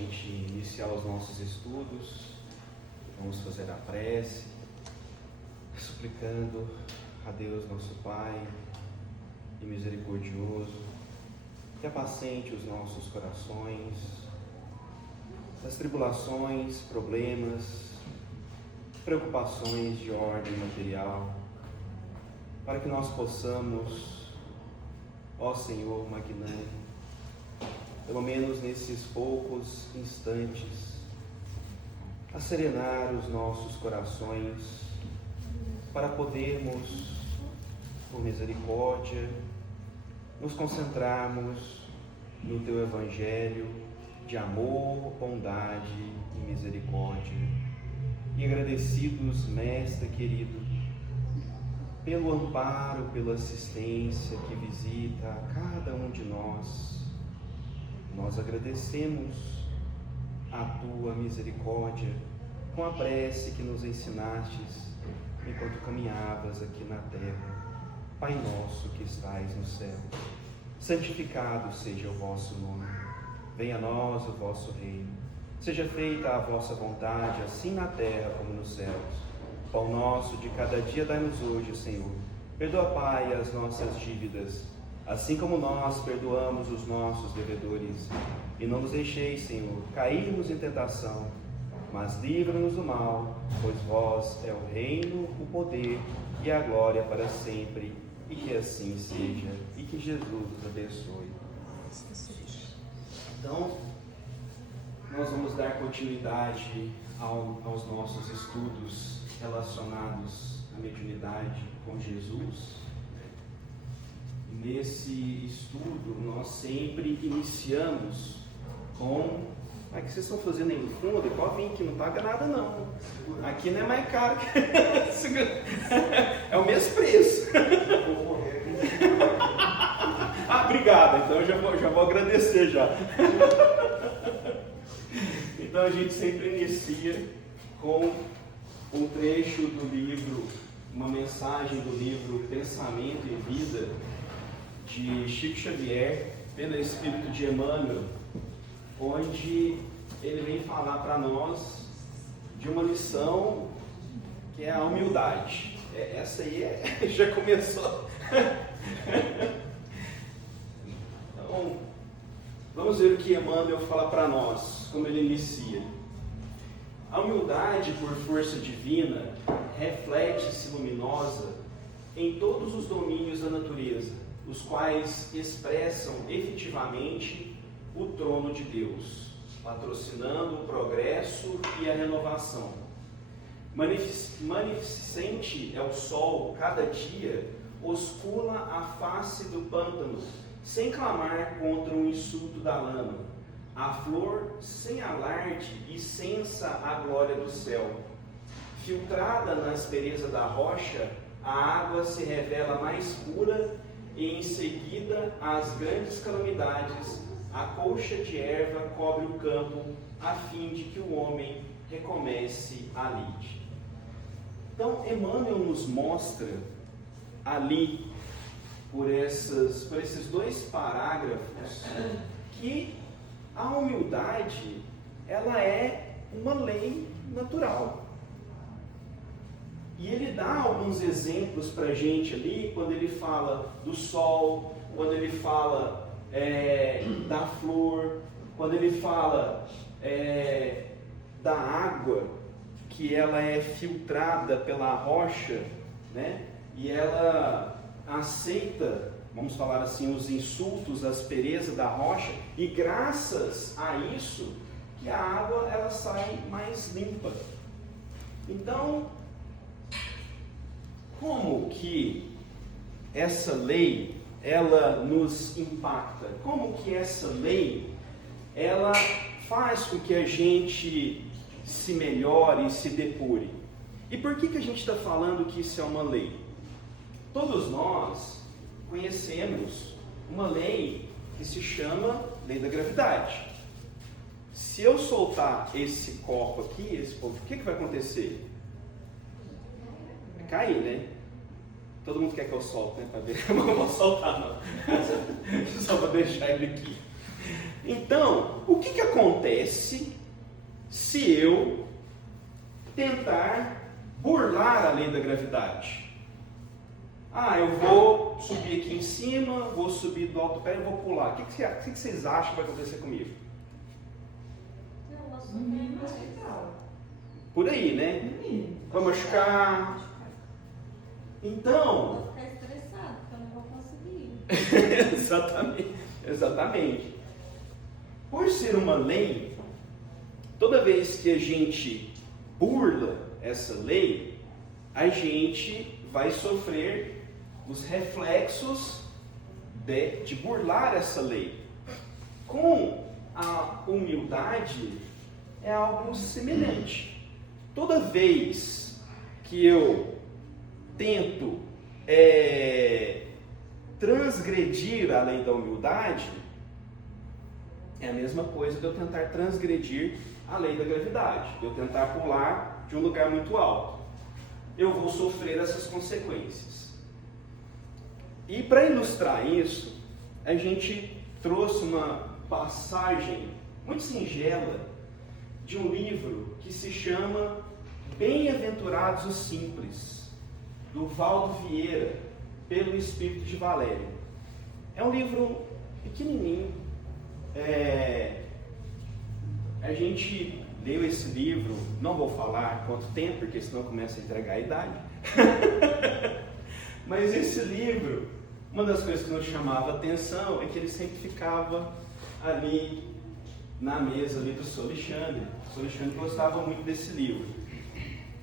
gente iniciar os nossos estudos, vamos fazer a prece, suplicando a Deus, nosso Pai e misericordioso, que apacente os nossos corações das tribulações, problemas, preocupações de ordem material, para que nós possamos, ó Senhor magnânimo, pelo menos nesses poucos instantes, acerenar os nossos corações para podermos, por misericórdia, nos concentrarmos no Teu Evangelho de amor, bondade e misericórdia. E agradecidos, Mestre querido, pelo amparo, pela assistência que visita a cada um de nós, nós agradecemos a Tua misericórdia com a prece que nos ensinastes enquanto caminhavas aqui na terra. Pai nosso que estais no céu, santificado seja o vosso nome. Venha a nós o vosso reino. Seja feita a vossa vontade, assim na terra como nos céus. Pão nosso de cada dia dai-nos hoje, Senhor. Perdoa, Pai, as nossas dívidas, assim como nós perdoamos os nossos devedores. E não nos deixeis, Senhor, cairmos em tentação, mas livra-nos do mal, pois vós é o reino, o poder e a glória para sempre. E que assim seja, e que Jesus nos abençoe. Então, nós vamos dar continuidade aos nossos estudos relacionados à mediunidade com Jesus. Nesse estudo, nós sempre iniciamos com... O que vocês estão fazendo aí no fundo? Pode vir que não paga nada não. Aqui não é mais caro. É o mesmo preço. Ah, obrigado. Então eu já vou agradecer já. Então a gente sempre inicia com um trecho do livro, uma mensagem do livro Pensamento e Vida, de Chico Xavier, pelo Espírito de Emmanuel, onde ele vem falar para nós de uma lição que é a humildade. Essa aí já começou. Então, vamos ver o que Emmanuel fala para nós, como ele inicia. A humildade, por força divina, reflete-se luminosa em todos os domínios da natureza, os quais expressam efetivamente o trono de Deus, patrocinando o progresso e a renovação. Magnificente é o sol, cada dia oscula a face do pântano, sem clamar contra um insulto da lama. A flor, sem alarde, e sensa a glória do céu. Filtrada na aspereza da rocha, a água se revela mais pura, e em seguida as grandes calamidades, a colcha de erva cobre o campo, a fim de que o homem recomece a lide. Então, Emmanuel nos mostra ali, por esses dois parágrafos, que a humildade, ela é uma lei natural. E ele dá alguns exemplos para a gente ali, quando ele fala do sol, quando ele fala da flor, quando ele fala da água, que ela é filtrada pela rocha, né? E ela aceita, vamos falar assim, os insultos, a aspereza da rocha, e graças a isso, que a água ela sai mais limpa. Então, como que essa lei ela nos impacta? Como que essa lei ela faz com que a gente se melhore e se depure? E por que a gente está falando que isso é uma lei? Todos nós conhecemos uma lei que se chama lei da gravidade. Se eu soltar esse copo aqui, o que vai acontecer? Vai cair, né? Todo mundo quer que eu solte, né? Para ver. Eu não vou soltar, não. Só para deixar ele aqui. Então, o que acontece se eu tentar burlar a lei da gravidade? Eu vou subir aqui em cima, vou subir do alto pé e vou pular. O que vocês acham que vai acontecer comigo? Por aí, né? Vai machucar. Então... Vou ficar estressado, porque eu não vou conseguir. Exatamente. Por ser uma lei, toda vez que a gente burla essa lei, a gente vai sofrer os reflexos de burlar essa lei. Com a humildade é algo semelhante. Toda vez que eu tento transgredir a lei da humildade, é a mesma coisa de eu tentar transgredir a lei da gravidade, de eu tentar pular de um lugar muito alto. Eu vou sofrer essas consequências. E para ilustrar isso, a gente trouxe uma passagem muito singela de um livro que se chama Bem-aventurados os Simples, do Valdo Vieira, pelo Espírito de Valério. É um livro pequenininho. A gente leu esse livro, não vou falar quanto tempo, porque senão começa a entregar a idade. Mas esse livro, uma das coisas que nos chamava a atenção é que ele sempre ficava ali na mesa ali do Sr. Alexandre. O Sr. Alexandre gostava muito desse livro.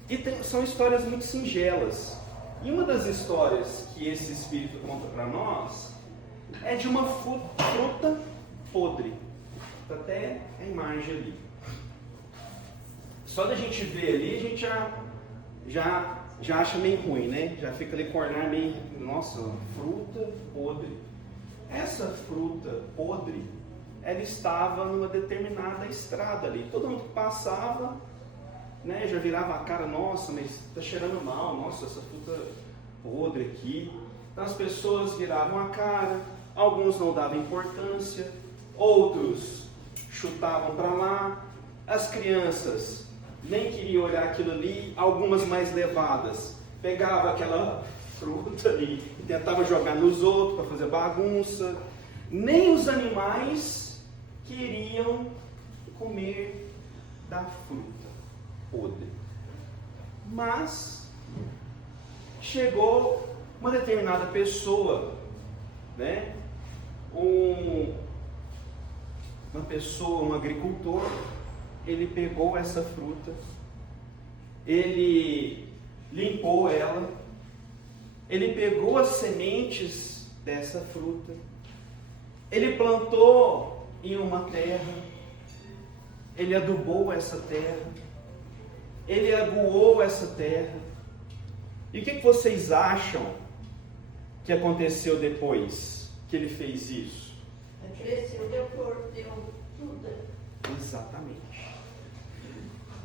E são histórias muito singelas. E uma das histórias que esse espírito conta para nós é de uma fruta podre. Está até a imagem ali. Só da gente ver ali, a gente já acha meio ruim, né? Já fica ali com o olhar meio, nossa, fruta podre. Essa fruta podre, ela estava numa determinada estrada ali. Todo mundo que passava, né, já virava a cara, nossa, mas está cheirando mal, nossa, essa fruta podre aqui. Então as pessoas viravam a cara, alguns não davam importância, outros chutavam para lá, as crianças nem queriam olhar aquilo ali, algumas mais levadas pegavam aquela fruta ali e tentavam jogar nos outros para fazer bagunça. Nem os animais queriam comer da fruta podre. Mas chegou uma determinada pessoa, né? Uma pessoa, um agricultor, ele pegou essa fruta, ele limpou ela, ele pegou as sementes dessa fruta, ele plantou em uma terra, ele adubou essa terra, ele aguou essa terra. E o que vocês acham que aconteceu depois que ele fez isso? Cresceu, deu flor, deu tudo. Exatamente.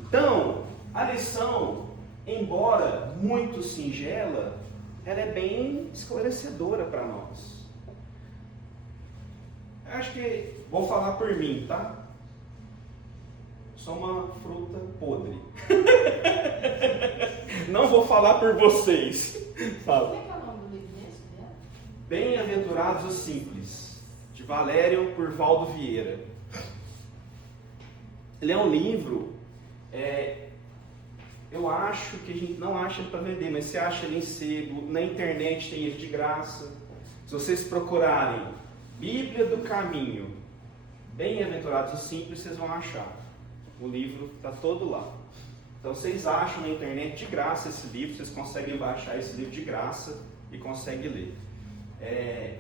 Então, a lição, embora muito singela, ela é bem esclarecedora para nós. Eu acho que vou falar por mim, tá? Sou uma fruta podre. Não vou falar por vocês. Fala. Como é que é o nome do livro mesmo? Bem-aventurados os Simples, de Valério por Valdo Vieira. Ele é um livro, eu acho que a gente não acha para vender, mas você acha ele em sebo, na internet tem ele de graça. Se vocês procurarem Bíblia do Caminho, Bem-aventurados os Simples, vocês vão achar. O livro está todo lá. Então vocês acham na internet de graça esse livro, vocês conseguem baixar esse livro de graça e conseguem ler.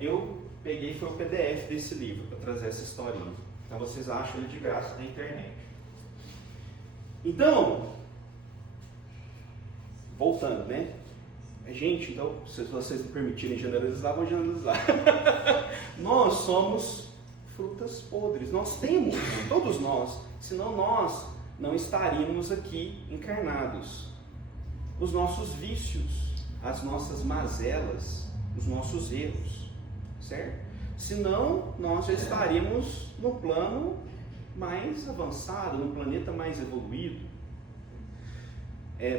Eu peguei foi o PDF desse livro para trazer essa historinha. Então vocês acham ele de graça na internet. Então, voltando, né? Gente, então, se vocês me permitirem generalizar, vou generalizar. Nós somos frutas podres. Nós temos, todos nós, senão nós não estaríamos aqui encarnados. Os nossos vícios, as nossas mazelas, os nossos erros, certo? Senão, nós já estaríamos no plano mais avançado, no planeta mais evoluído.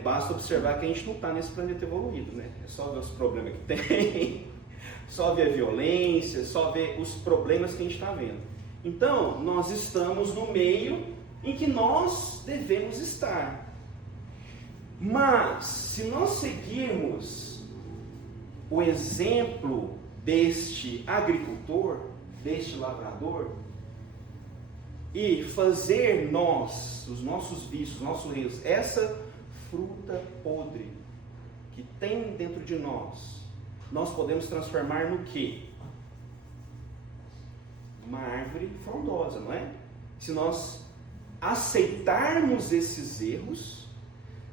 Basta observar que a gente não está nesse planeta evoluído, né? É só ver os problemas que tem, só ver a violência, só ver os problemas que a gente está vendo. Então, nós estamos no meio em que nós devemos estar. Mas, se nós seguirmos o exemplo deste agricultor, deste lavrador, e fazer nós, os nossos vícios, os nossos erros, essa fruta podre que tem dentro de nós podemos transformar no quê? Uma árvore frondosa, não é? Se nós aceitarmos esses erros,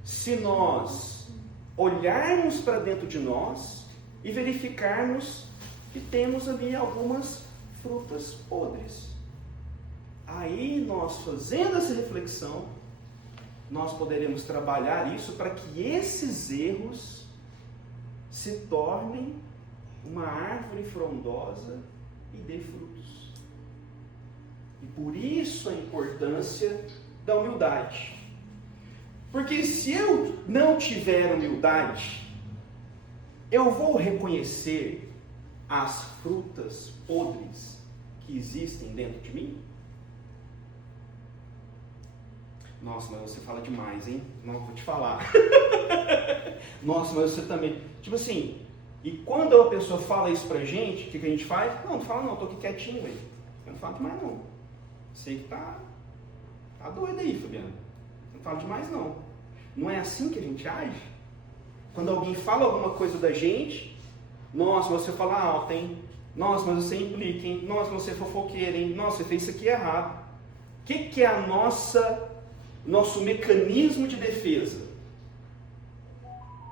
se nós olharmos para dentro de nós e verificarmos que temos ali algumas frutas podres. Aí nós, fazendo essa reflexão, nós poderemos trabalhar isso para que esses erros se tornem uma árvore frondosa e dê frutos. E por isso a importância da humildade. Porque se eu não tiver humildade, eu vou reconhecer as frutas podres que existem dentro de mim? Nossa, mas você fala demais, hein? Não, vou te falar. Nossa, mas você também... Tipo assim, e quando a pessoa fala isso pra gente, o que a gente faz? Não fala não, tô aqui quietinho, velho. Eu não falo demais não. Você que tá doido aí, Fabiano. Não fala demais não. Não é assim que a gente age? Quando alguém fala alguma coisa da gente, nossa, mas você fala alto, hein? Nossa, mas você implica, hein? Nossa, mas você é fofoqueiro, hein? Nossa, você fez isso aqui errado. O que é a nosso mecanismo de defesa?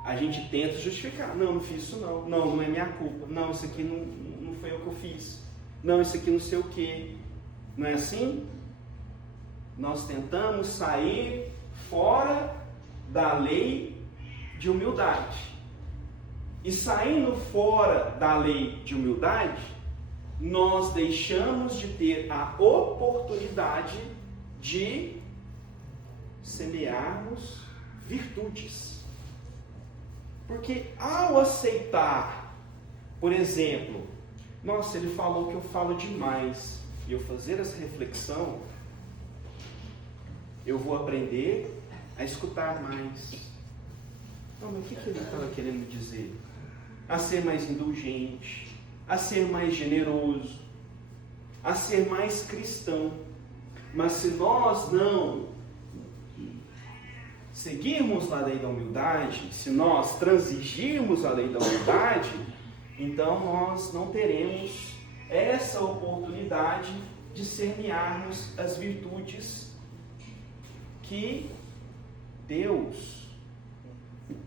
A gente tenta justificar. Não fiz isso não. Não é minha culpa. Não, isso aqui não foi eu que eu fiz. Não, isso aqui não sei o quê. Não é assim? Nós tentamos sair fora da lei de humildade. E saindo fora da lei de humildade, nós deixamos de ter a oportunidade de semearmos virtudes. Porque ao aceitar, por exemplo, nossa, ele falou que eu falo demais, e eu fazer essa reflexão, eu vou aprender a escutar mais. Não, mas o que ele estava querendo dizer? A ser mais indulgente, a ser mais generoso, a ser mais cristão. Mas se nós não seguirmos a lei da humildade, se nós transigirmos a lei da humildade, então nós não teremos essa oportunidade de semearmos as virtudes que Deus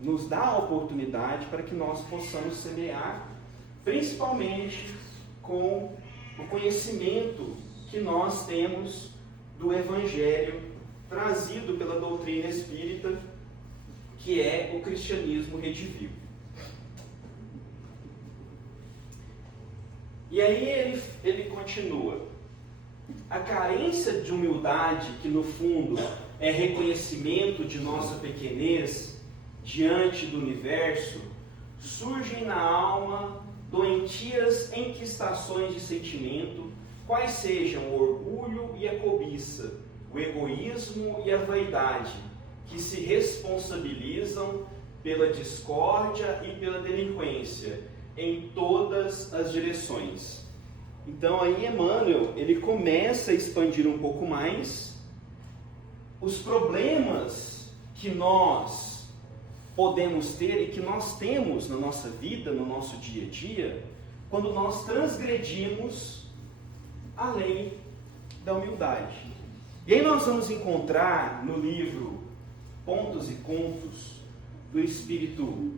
nos dá a oportunidade para que nós possamos semear, principalmente com o conhecimento que nós temos do Evangelho trazido pela doutrina espírita, que é o cristianismo redivivo. E aí ele continua. A carência de humildade, que no fundo é reconhecimento de nossa pequenez diante do universo, surgem na alma doentias enquistações de sentimento, quais sejam o orgulho e a cobiça, o egoísmo e a vaidade, que se responsabilizam pela discórdia e pela delinquência em todas as direções. Então aí Emmanuel, ele começa a expandir um pouco mais os problemas que nós podemos ter e que nós temos na nossa vida, no nosso dia a dia, quando nós transgredimos a lei da humildade. E aí nós vamos encontrar no livro Pontos e Contos do Espírito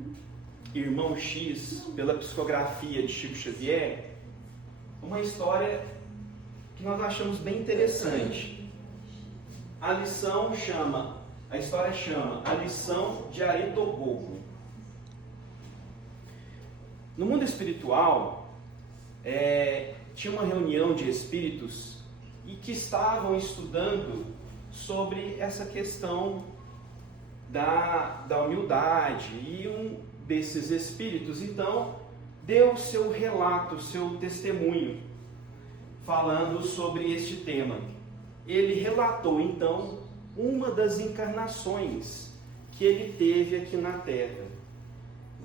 Irmão X, pela psicografia de Chico Xavier, uma história que nós achamos bem interessante. A história chama A Lição de Aretogogo. No mundo espiritual, tinha uma reunião de espíritos e que estavam estudando sobre essa questão da humildade, e um desses espíritos então deu o seu relato, o seu testemunho, falando sobre este tema. Ele relatou então uma das encarnações que ele teve aqui na Terra.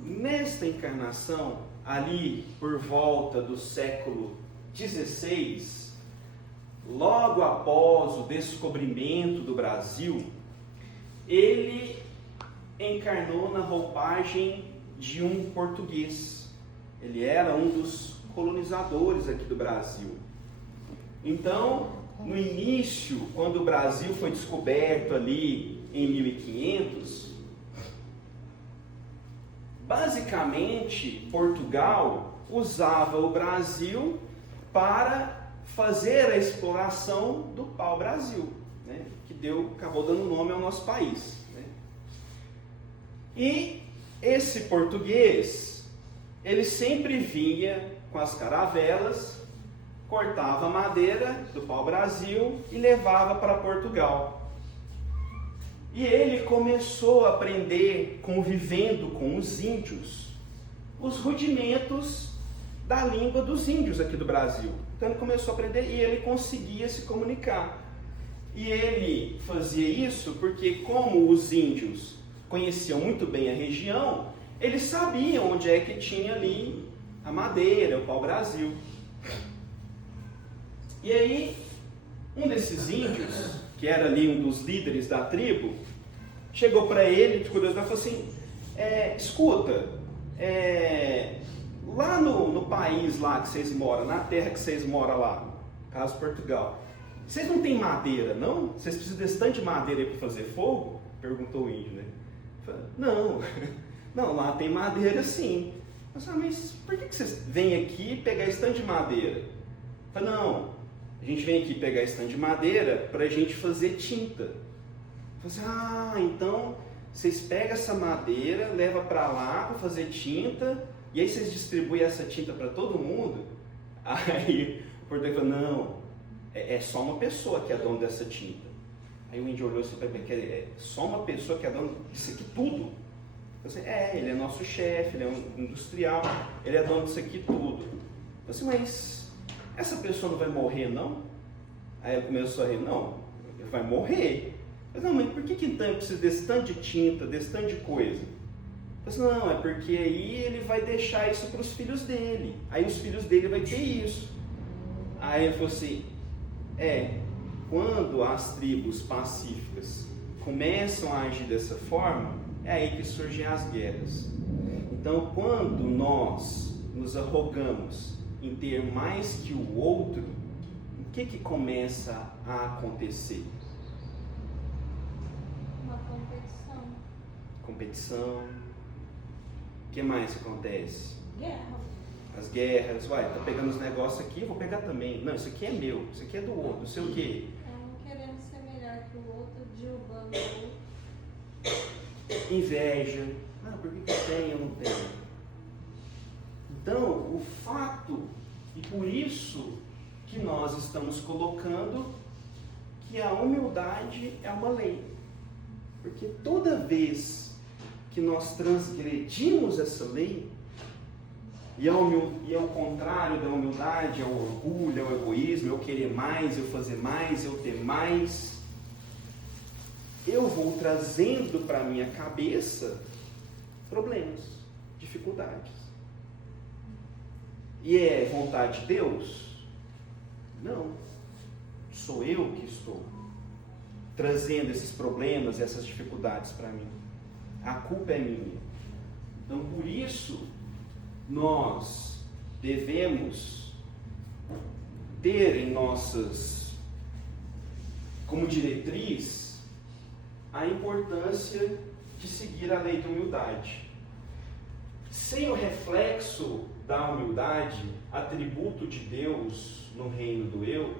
Nesta encarnação, ali por volta do século XVI, logo após o descobrimento do Brasil, ele encarnou na roupagem de um português. Ele era um dos colonizadores aqui do Brasil. Então, no início, quando o Brasil foi descoberto ali em 1500, basicamente Portugal usava o Brasil para fazer a exploração do pau-brasil, né? Que acabou dando nome ao nosso país, né? E esse português, ele sempre vinha com as caravelas, cortava a madeira do pau-brasil e levava para Portugal. E ele começou a aprender, convivendo com os índios, os rudimentos da língua dos índios aqui do Brasil. Então ele começou a aprender e ele conseguia se comunicar. E ele fazia isso porque, como os índios conheciam muito bem a região, eles sabiam onde é que tinha ali a madeira, o pau-brasil. E aí, um desses índios, que era ali um dos líderes da tribo, chegou para ele, de curiosidade, e falou assim: escuta, lá no país lá que vocês moram, na terra que vocês moram lá, caso Portugal, vocês não têm madeira, não? Vocês precisam desse tanto de madeira aí para fazer fogo? Perguntou o índio, né? Falei, não, lá tem madeira sim. Eu falei, mas por que vocês vêm aqui pegar esse tanto de madeira? Eu falei, não, a gente vem aqui pegar esse tanto de madeira para a gente fazer tinta. Eu falei, então vocês pegam essa madeira, levam para lá para fazer tinta, e aí vocês distribuem essa tinta para todo mundo? Aí o português falou, não, é só uma pessoa que é dono dessa tinta. Aí o índio olhou assim para mim, é só uma pessoa que é dono disso aqui tudo? Eu falei, ele é nosso chefe, ele é um industrial, ele é dono disso aqui tudo. Eu falei, mas essa pessoa não vai morrer não? Aí ele começou a rir, não, ele vai morrer. Eu falei, não, mas por que então eu preciso desse tanto de tinta, desse tanto de coisa? Eu falei, não, é porque aí ele vai deixar isso para os filhos dele, aí os filhos dele vão ter isso. Aí ele falou assim, quando as tribos pacíficas começam a agir dessa forma, é aí que surgem as guerras. Então, quando nós nos arrogamos em ter mais que o outro, o que começa a acontecer? Uma competição. Competição. O que mais acontece? Guerra. As guerras. Tá pegando os negócios aqui, eu vou pegar também. Não, isso aqui é meu, isso aqui é do outro, não sei o quê. Um querendo ser melhor que o outro, derrubando o outro. Inveja. Por que eu tenho, eu não tenho? Então, o fato, e por isso que nós estamos colocando que a humildade é uma lei. Porque toda vez que nós transgredimos essa lei, e ao contrário da humildade, é o orgulho, é o egoísmo, eu querer mais, eu fazer mais, eu ter mais, eu vou trazendo para a minha cabeça problemas, dificuldades. E é vontade de Deus? Não. Sou eu que estou trazendo esses problemas, essas dificuldades para mim. A culpa é minha. Então, por isso, nós devemos ter em como diretriz, a importância de seguir a lei da humildade. Sem o reflexo da humildade, atributo de Deus no reino do eu,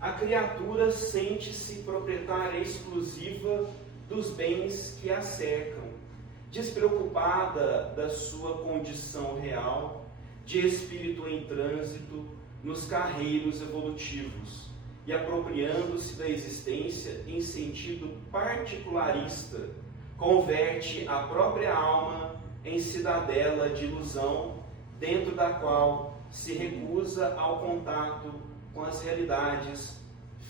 a criatura sente-se proprietária exclusiva dos bens que a cercam, despreocupada da sua condição real, de espírito em trânsito, nos carreiros evolutivos e apropriando-se da existência em sentido particularista, converte a própria alma em cidadela de ilusão, dentro da qual se recusa ao contato com as realidades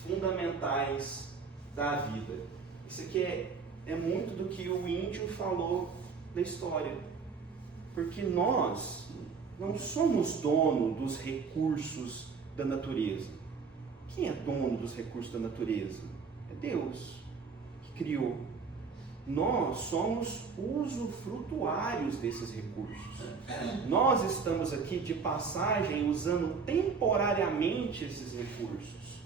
fundamentais da vida. Isso aqui é muito do que o índio falou da história. Porque nós não somos dono dos recursos da natureza. Quem é dono dos recursos da natureza? É Deus que criou. Nós somos usufrutuários desses recursos. Nós estamos aqui de passagem usando temporariamente esses recursos.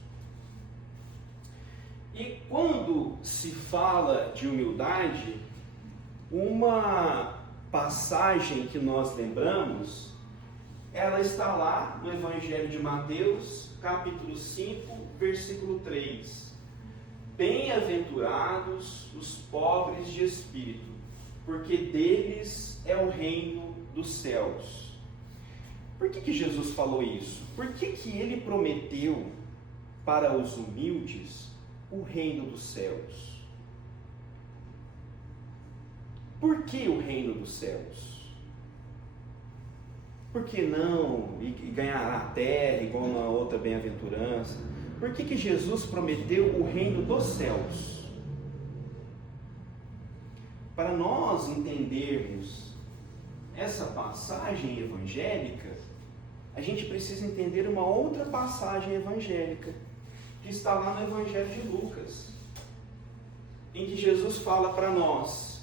E quando se fala de humildade, uma passagem que nós lembramos, ela está lá no Evangelho de Mateus, capítulo 5, versículo 3. Bem-aventurados os pobres de espírito, porque deles é o reino dos céus. Por que Jesus falou isso? Por que ele prometeu para os humildes o reino dos céus? Por que o reino dos céus? Por que não e ganhará a terra igual uma outra bem-aventurança? Por que Jesus prometeu o reino dos céus? Para nós entendermos essa passagem evangélica, a gente precisa entender uma outra passagem evangélica, que está lá no Evangelho de Lucas, em que Jesus fala para nós: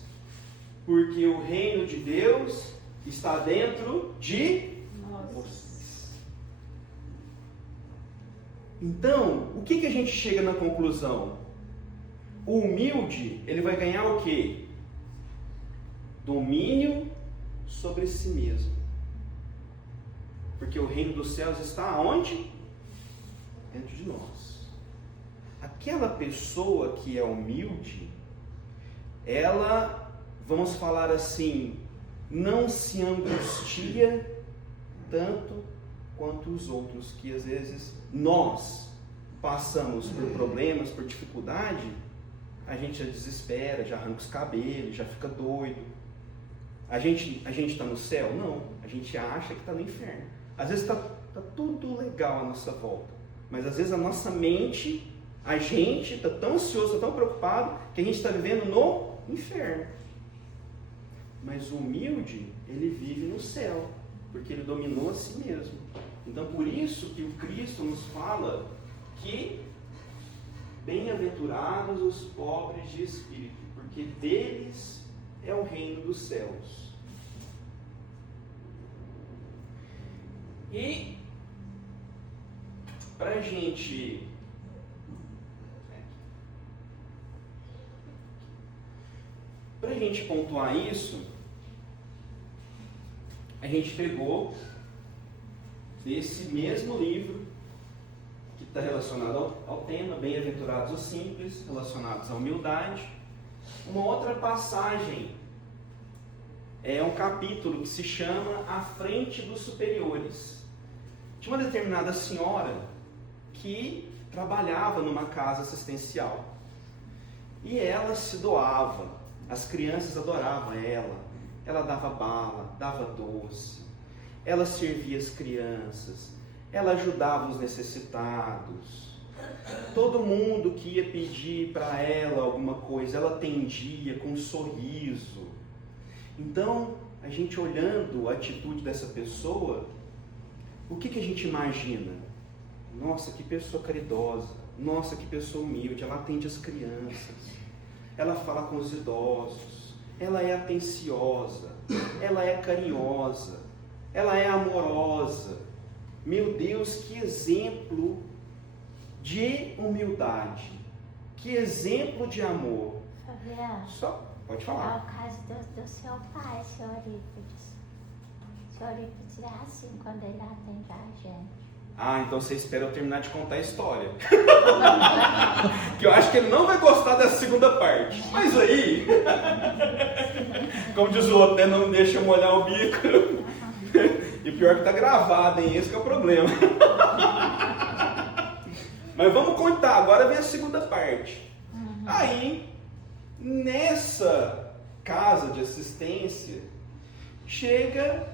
porque o reino de Deus está dentro de vocês. Então, o que a gente chega na conclusão? O humilde, ele vai ganhar o quê? Domínio sobre si mesmo. Porque o reino dos céus está onde? Dentro de nós. Aquela pessoa que é humilde, ela, vamos falar assim, não se angustia tanto quanto os outros, que às vezes nós passamos por problemas, por dificuldade, a gente já desespera, já arranca os cabelos, já fica doido. A gente está no céu? Não, a gente acha que está no inferno. Às vezes está tudo legal à nossa volta, mas às vezes a nossa mente, a gente está tão ansioso, está tão preocupado, que a gente está vivendo no inferno. Mas o humilde, ele vive no céu, porque ele dominou a si mesmo. Então, por isso que o Cristo nos fala que bem-aventurados os pobres de espírito, porque deles é o reino dos céus. E para a gente pontuar isso, a gente pegou desse mesmo livro, que está relacionado ao tema, bem-aventurados os simples, relacionados à humildade, uma outra passagem, é um capítulo que se chama A Frente dos Superiores. Tinha uma determinada senhora que trabalhava numa casa assistencial, e ela se doava, as crianças adoravam ela dava bala, dava doce, ela servia as crianças, ela ajudava os necessitados. Todo mundo que ia pedir para ela alguma coisa, ela atendia com um sorriso. Então, a gente olhando a atitude dessa pessoa, o que a gente imagina? Nossa, que pessoa caridosa, nossa, que pessoa humilde, ela atende as crianças, ela fala com os idosos, ela é atenciosa, ela é carinhosa, ela é amorosa. Meu Deus, que exemplo de humildade, que exemplo de amor. Fabiano, Só, pode é falar. o caso do seu pai, seu Eurípides. Seu Eurípides é assim quando ele atende a gente. Ah, então você espera eu terminar de contar a história. Que eu acho que ele não vai gostar dessa segunda parte. Mas aí, como diz o outro, né, não deixa eu molhar o bico. E pior que tá gravado, hein? Esse que é o problema. Mas vamos contar, agora vem a segunda parte. Aí, nessa casa de assistência, chega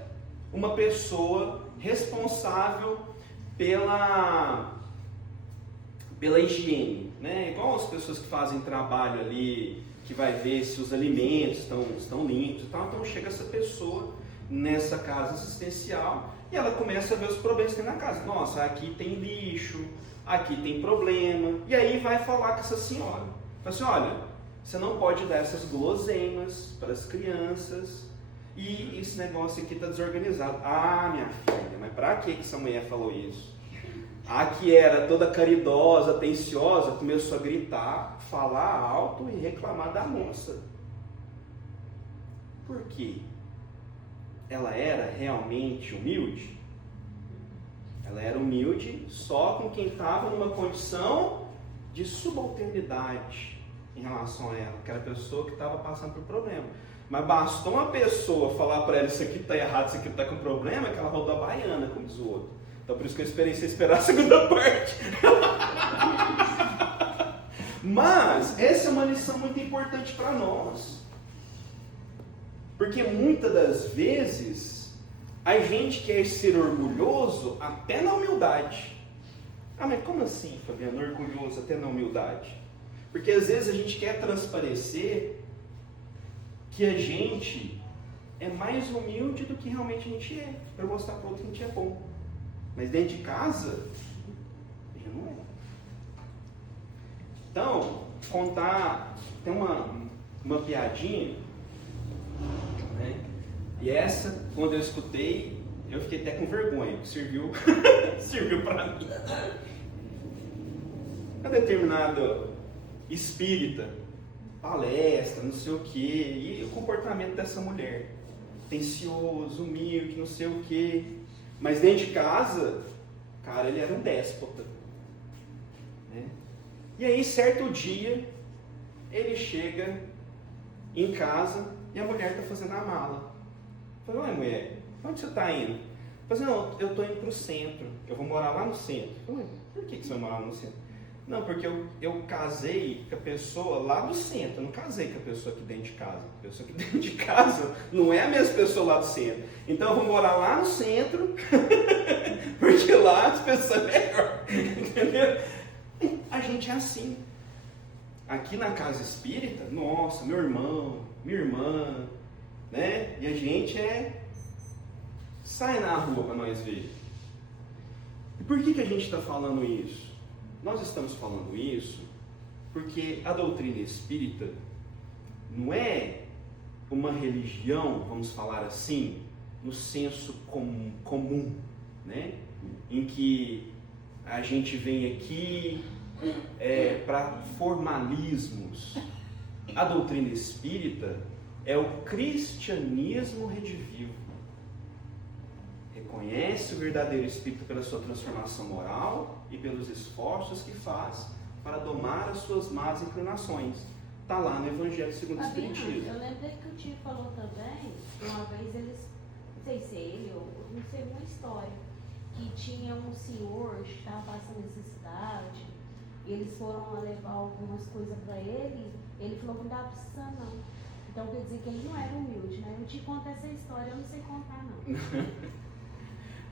uma pessoa responsável pela higiene, né? Igual as pessoas que fazem trabalho ali, que vai ver se os alimentos estão limpos e tal. Então chega essa pessoa nessa casa assistencial e ela começa a ver os problemas que tem na casa. Nossa, aqui tem lixo, aqui tem problema. E aí vai falar com essa senhora. Fala assim, olha, você não pode dar essas guloseimas para as crianças e esse negócio aqui está desorganizado. Ah, minha filha, mas para que essa mulher falou isso? A que era toda caridosa, atenciosa, começou a gritar, falar alto e reclamar da moça. Por quê? Ela era realmente humilde? Ela era humilde só com quem estava numa condição de subalternidade em relação a ela, que era a pessoa que estava passando por problema. Mas bastou uma pessoa falar para ela, isso aqui está errado, isso aqui está com problema, que ela rodou a baiana, como diz o outro. Então por isso que eu esperei você esperar a segunda parte. Mas essa é uma lição muito importante para nós. Porque muitas das vezes a gente quer ser orgulhoso até na humildade. Ah, mas como assim, Fabiano, orgulhoso até na humildade? Porque às vezes a gente quer transparecer que a gente é mais humilde do que realmente a gente é, para mostrar para o outro que a gente é bom. Mas dentro de casa, já não é. Então, contar, tem uma piadinha, né? E essa, quando eu escutei, eu fiquei até com vergonha, serviu para mim. Um determinado espírita, palestra, não sei o quê, e o comportamento dessa mulher, atencioso, humilde, não sei o quê. Mas dentro de casa, cara, ele era um déspota. Né? E aí, certo dia, ele chega em casa e a mulher está fazendo a mala. Eu falei, ué, mulher, onde você está indo? Eu falei, não, eu estou indo para o centro, eu vou morar lá no centro. Eu falei, por que você vai morar no centro? Não, porque eu casei com a pessoa lá do centro, eu não casei com a pessoa aqui dentro de casa. A pessoa aqui dentro de casa não é a mesma pessoa lá do centro. Então eu vou morar lá no centro, porque lá as pessoas é melhor. Entendeu? A gente é assim. Aqui na casa espírita, nossa, meu irmão, minha irmã, né? E a gente sai na rua para nós ver. E por que a gente está falando isso? Nós estamos falando isso porque a doutrina espírita não é uma religião, vamos falar assim, no senso comum, né? Em que a gente vem aqui para formalismos. A doutrina espírita é o cristianismo redivivo. Reconhece o verdadeiro espírito pela sua transformação moral e pelos esforços que faz para domar as suas más inclinações. Está lá no Evangelho segundo o Espiritismo. Eu lembrei que o tio falou também, que uma vez eles, não sei se ele ou não sei, uma história, que tinha um senhor que estava passando necessidade, e eles foram levar algumas coisas para ele, ele falou que não estava precisando não. Então quer dizer que ele não era humilde, né? Eu te conto essa história, eu não sei contar não.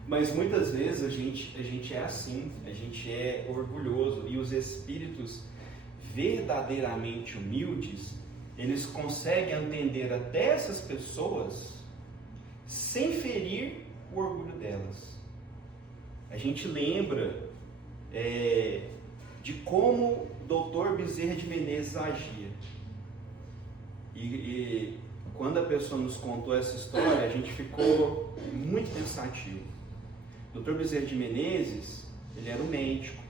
Mas muitas vezes a gente é assim, a gente é orgulhoso, e os espíritos verdadeiramente humildes, eles conseguem atender até essas pessoas sem ferir o orgulho delas. A gente lembra de como o Dr. Bezerra de Menezes agia. E quando a pessoa nos contou essa história, a gente ficou muito pensativo. O Dr. Bezerra de Menezes, ele era um médico.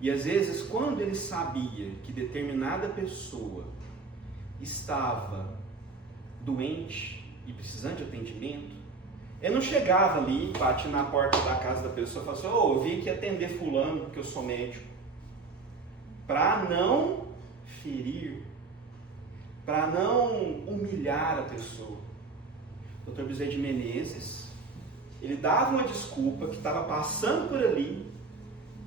E às vezes, quando ele sabia que determinada pessoa estava doente e precisando de atendimento, ele não chegava ali, batia na porta da casa da pessoa e falava assim, eu vim aqui atender fulano, porque eu sou médico. Para não ferir, para não humilhar a pessoa. O Dr. Bezerra de Menezes, ele dava uma desculpa que estava passando por ali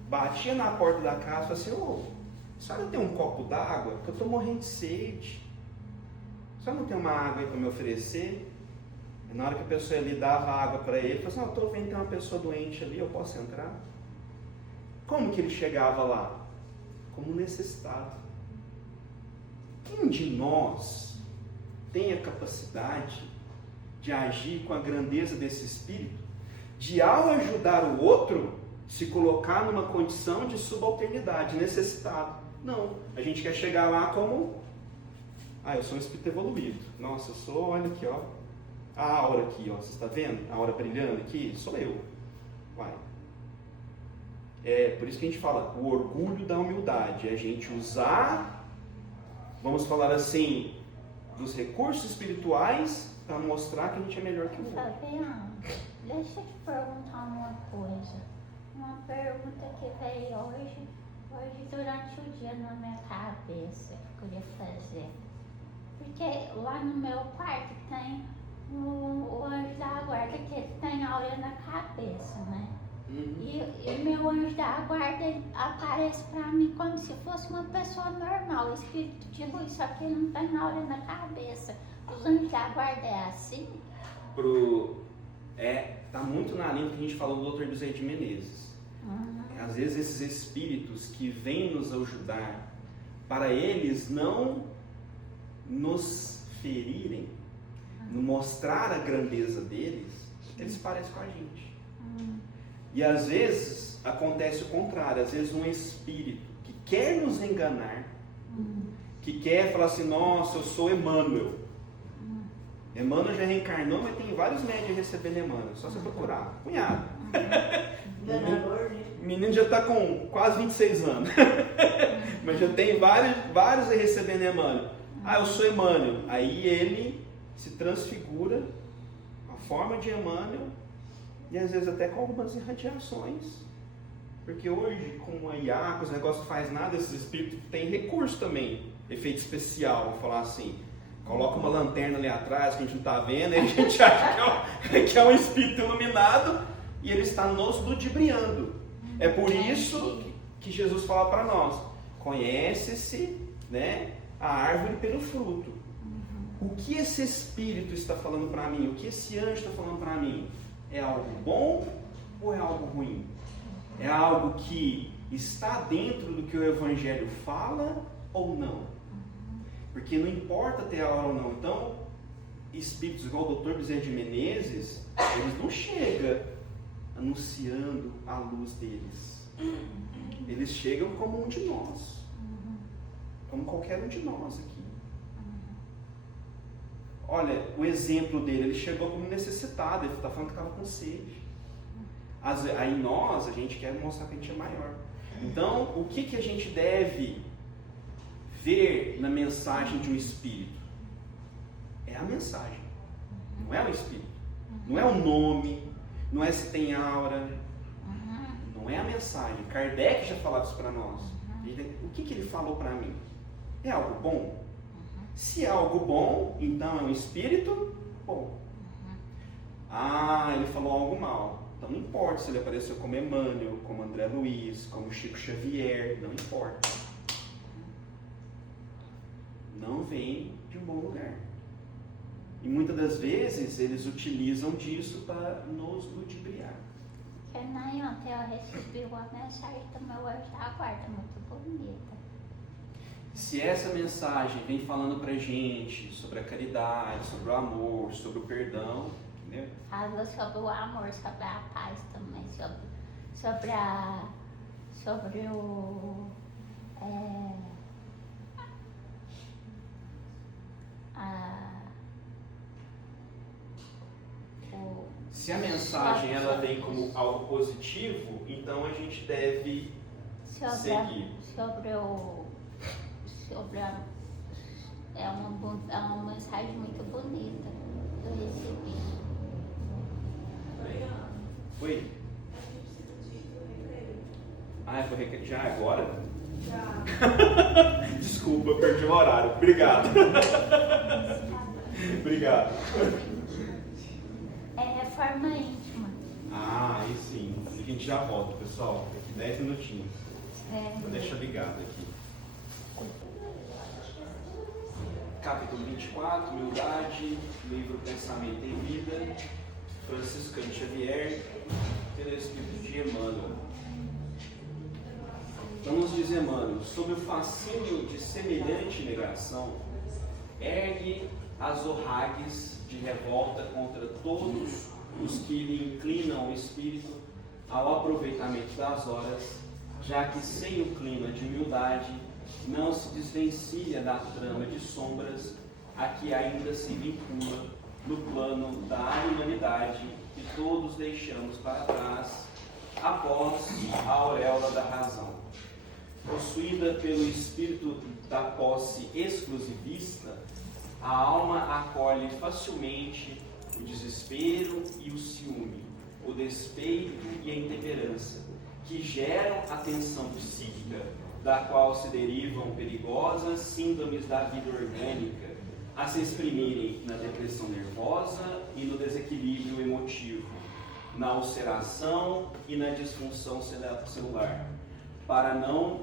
batia na porta da casa e falava assim: ô, a senhora tem um copo d'água? Porque eu estou morrendo de sede. A senhora não tem uma água aí para me oferecer? E na hora que a pessoa ali dava água para ele, ele falou assim: eu estou vendo que tem uma pessoa doente ali, eu posso entrar? Como que ele chegava lá? Como necessitado. Quem de nós tem a capacidade de agir com a grandeza desse Espírito, de ao ajudar o outro, se colocar numa condição de subalternidade, necessitado? Não, a gente quer chegar lá como: eu sou um Espírito evoluído. Nossa, eu sou, olha aqui, ó, a aura aqui, ó, você está vendo? A aura brilhando aqui? Sou eu. Vai. É por isso que a gente fala, o orgulho da humildade, é a gente usar, vamos falar assim, dos recursos espirituais para mostrar que a gente é melhor que o outro. Fabiano, deixa eu te perguntar uma coisa. Uma pergunta que veio hoje durante o dia na minha cabeça, que eu queria fazer. Porque lá no meu quarto tem o anjo da guarda, que ele tem aura na cabeça, né? E meu anjo da guarda, ele aparece pra mim como se fosse uma pessoa normal, espírito de luz, só que ele não tem aura na cabeça. Os anjos da guarda é assim? Tá muito na linha que a gente falou do Dr. Bezerra de Menezes. Às vezes esses espíritos que vêm nos ajudar, para eles não nos ferirem, não mostrar a grandeza deles, eles parecem com a gente. E às vezes acontece o contrário, às vezes um espírito que quer nos enganar, que quer falar assim: nossa, eu sou Emmanuel. Emmanuel já reencarnou, mas tem vários médios recebendo Emmanuel, só você procurar. Cunhado. O menino já está com quase 26 anos, mas já tem vários recebendo Emmanuel. Eu sou Emmanuel. Aí ele se transfigura a forma de Emmanuel, e às vezes até com algumas irradiações, porque hoje com a IA, com os negócios que faz nada, esses espíritos têm recurso também, efeito especial, vamos falar assim. Coloca uma lanterna ali atrás que a gente não está vendo, e a gente acha que é um espírito iluminado e ele está nos ludibriando. É por isso que Jesus fala para nós: conhece-se, né, a árvore pelo fruto. O que esse espírito está falando para mim? O que esse anjo está falando para mim? É algo bom ou é algo ruim? É algo que está dentro do que o Evangelho fala ou não? Porque não importa ter a hora ou não. Então, espíritos igual o Dr. Bezerra de Menezes, eles não chegam anunciando a luz deles. Eles chegam como um de nós. Como qualquer um de nós aqui. Olha, o exemplo dele, ele chegou como necessitado, ele está falando que estava com sede. Aí nós, a gente quer mostrar que a gente é maior. Então, o que a gente deve ver na mensagem de um espírito? É a mensagem, não é o espírito, não é o nome, não é se tem aura, não é a mensagem. Kardec já falava isso para nós. O que ele falou para mim? É algo bom? Se é algo bom, então é um espírito bom. Ele falou algo mal. Então não importa se ele apareceu como Emmanuel, como André Luiz, como Chico Xavier, não importa. Não vem de um bom lugar. E muitas das vezes eles utilizam disso para nos ludibriar. Que nem ontem eu recebi uma mensagem do meu anjo da guarda, muito bonita. Se essa mensagem vem falando pra gente sobre a caridade, sobre o amor, sobre o perdão, entendeu? Fala sobre o amor, sobre a paz também, sobre Se a mensagem ela vem como algo positivo, então a gente deve seguir. É uma mensagem muito bonita que eu recebi. Oi? Foi recreio. Já agora? Já. Desculpa, eu perdi o horário. Obrigado. Obrigado. É forma íntima. Aí sim. a gente já volta, pessoal. Daqui 10 minutinhos. Vou deixar ligado aqui. Capítulo 24, Humildade, livro Pensamento em Vida, Franciscano Xavier, pelo Espírito de Emmanuel. Então nos diz Emmanuel: sob o fascínio de semelhante negação, ergue as orragues de revolta contra todos os que lhe inclinam o espírito ao aproveitamento das horas, já que sem o clima de humildade não se desvencilha da trama de sombras a que ainda se vincula no plano da humanidade que todos deixamos para trás após a auréola da razão. Possuída pelo espírito da posse exclusivista, a alma acolhe facilmente o desespero e o ciúme, o despeito e a intemperança, que geram a tensão psíquica, da qual se derivam perigosas síndromes da vida orgânica, a se exprimirem na depressão nervosa e no desequilíbrio emotivo, na ulceração e na disfunção celular, para não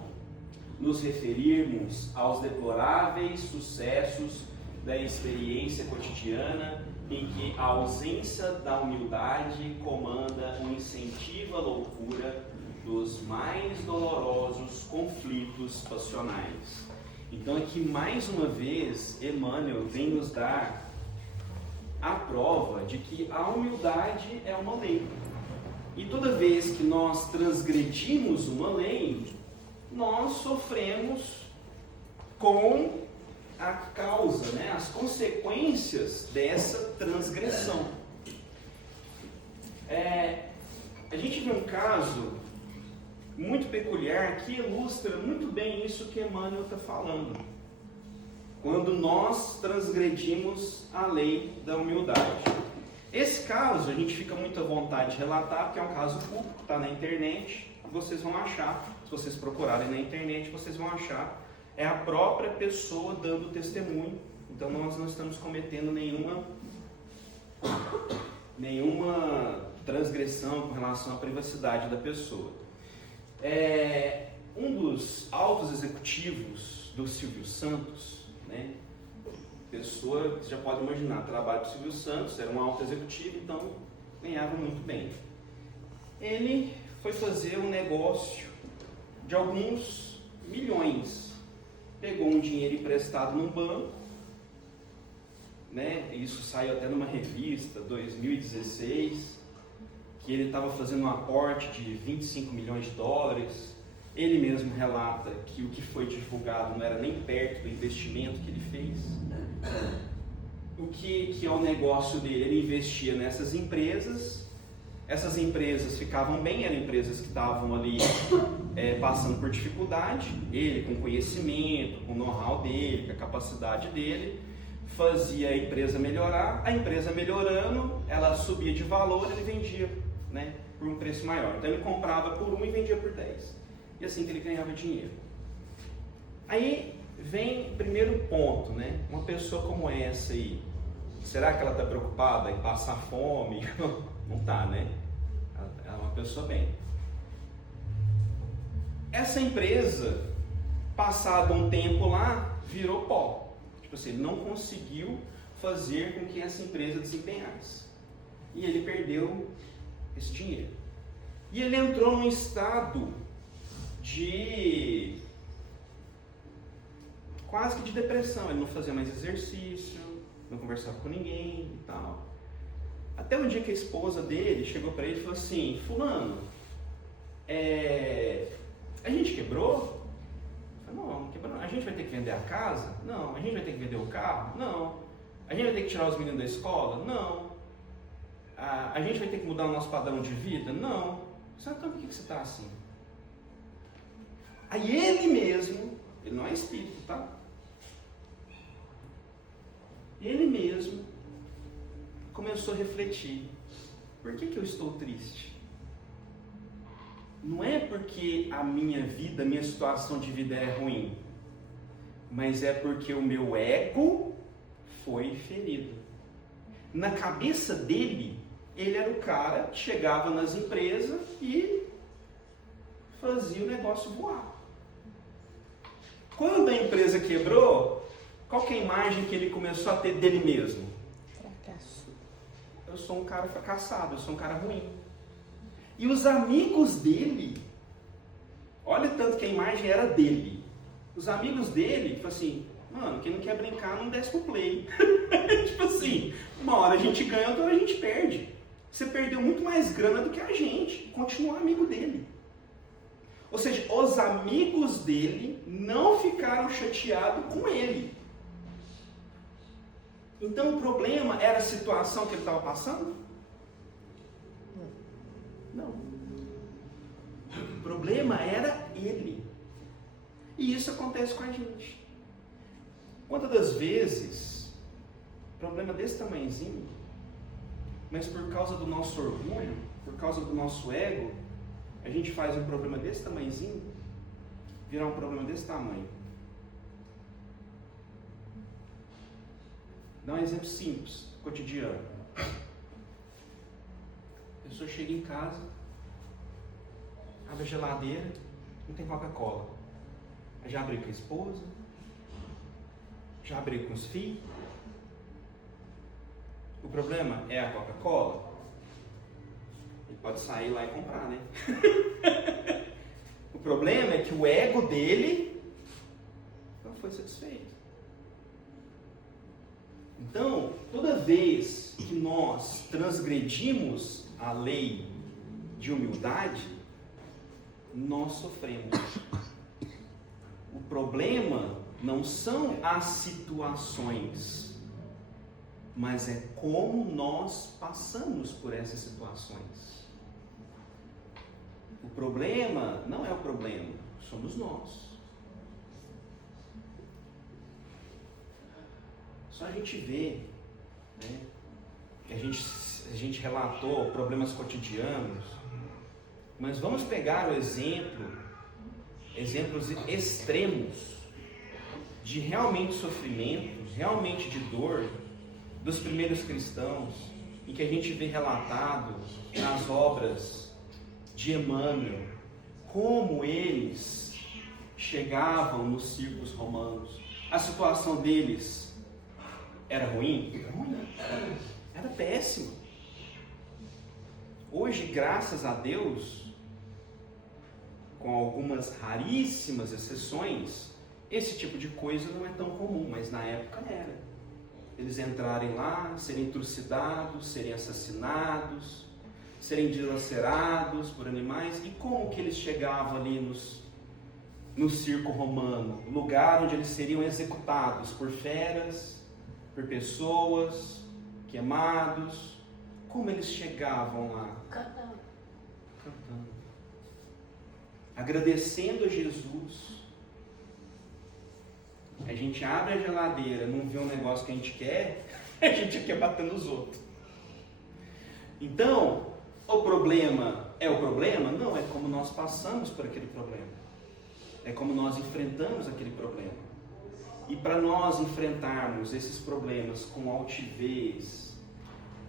nos referirmos aos deploráveis sucessos da experiência cotidiana, em que a ausência da humildade comanda um incentivo à loucura dos mais dolorosos conflitos passionais. Então aqui mais uma vez Emmanuel vem nos dar a prova de que a humildade é uma lei. E toda vez que nós transgredimos uma lei, nós sofremos com a causa, as consequências dessa transgressão. A gente vê um caso muito peculiar que ilustra muito bem isso que Emmanuel está falando. Quando nós transgredimos a lei da humildade. Esse caso a gente fica muito à vontade de relatar, porque é um caso público, está na internet, vocês vão achar, se vocês procurarem na internet, vocês vão achar. É a própria pessoa dando testemunho. Então nós não estamos cometendo nenhuma transgressão com relação à privacidade da pessoa. Um dos altos executivos do Silvio Santos, pessoa, você já pode imaginar, trabalho do Silvio Santos, era um alto executivo, então ganhava muito bem. Ele foi fazer um negócio de alguns milhões. Pegou um dinheiro emprestado num banco, isso saiu até numa revista, 2016, que ele estava fazendo um aporte de 25 milhões de dólares. Ele mesmo relata que o que foi divulgado não era nem perto do investimento que ele fez. O que é o negócio dele? Ele investia nessas empresas, essas empresas ficavam bem, eram empresas que estavam ali passando por dificuldade. Ele, com conhecimento, com o know-how dele, com a capacidade dele, fazia a empresa melhorar. A empresa melhorando, ela subia de valor, ele vendia por um preço maior. Então ele comprava por 1 e vendia por 10. E assim que ele ganhava dinheiro. Aí vem o primeiro ponto, uma pessoa como essa aí, será que ela está preocupada em passar fome? Não está, Ela é uma pessoa bem. Essa empresa, passado um tempo lá, virou pó. Ele não conseguiu fazer com que essa empresa desempenhasse. E ele perdeu esse dinheiro. E ele entrou num estado de quase que de depressão. Ele não fazia mais exercício, não conversava com ninguém e tal. Até um dia que a esposa dele chegou para ele e falou assim: fulano, a gente quebrou? Não quebrou não. A gente vai ter que vender a casa? Não. A gente vai ter que vender o carro? Não. A gente vai ter que tirar os meninos da escola? Não. A gente vai ter que mudar o nosso padrão de vida? Não. Então por que você está assim? Aí ele mesmo, ele não é espírito, tá? Ele mesmo começou a refletir: por que eu estou triste? Não é porque a minha vida, a minha situação de vida é ruim, mas é porque o meu ego foi ferido. Na cabeça dele, ele era o cara que chegava nas empresas e fazia o negócio voar. Quando a empresa quebrou, qual que é a imagem que ele começou a ter dele mesmo? Fracasso. Eu sou um cara fracassado, eu sou um cara ruim. E os amigos dele, olha tanto que a imagem era dele. Os amigos dele, tipo assim, mano, quem não quer brincar não desce pro play. Tipo assim, uma hora a gente ganha, outra hora a gente perde. Você perdeu muito mais grana do que a gente, continua amigo dele. Ou seja, os amigos dele não ficaram chateados com ele. Então o problema era a situação que ele estava passando? Não. O problema era ele. E isso acontece com a gente. Quantas das vezes, problema desse tamanhozinho, mas por causa do nosso orgulho, por causa do nosso ego, a gente faz um problema desse tamanhozinho virar um problema desse tamanho. Dá um exemplo simples, cotidiano. A pessoa chega em casa, abre a geladeira, não tem Coca-Cola. Já abriu com a esposa, já abriu com os filhos. O problema é a Coca-Cola? Ele pode sair lá e comprar, né? O problema é que o ego dele não foi satisfeito. Então, toda vez que nós transgredimos a lei de humildade, nós sofremos. O problema não são as situações, mas é como nós passamos por essas situações. O problema não é o problema, somos nós. Só a gente vê, né? A gente relatou problemas cotidianos, mas vamos pegar o exemplos extremos de realmente sofrimento, realmente de dor dos primeiros cristãos, em que a gente vê relatado nas obras de Emmanuel, como eles chegavam nos círculos romanos. A situação deles era ruim? Era péssima. Hoje, graças a Deus, com algumas raríssimas exceções, esse tipo de coisa não é tão comum, mas na época era. Eles entrarem lá, serem trucidados, serem assassinados, serem dilacerados por animais. E como que eles chegavam ali no circo romano? Lugar onde eles seriam executados por feras, por pessoas, queimados. Como eles chegavam lá? Cantando. Agradecendo a Jesus. A gente abre a geladeira, não vê um negócio que a gente quer, a gente quer bater nos outros. Então, o problema é o problema? Não, é como nós passamos por aquele problema. É como nós enfrentamos aquele problema. E para nós enfrentarmos esses problemas com altivez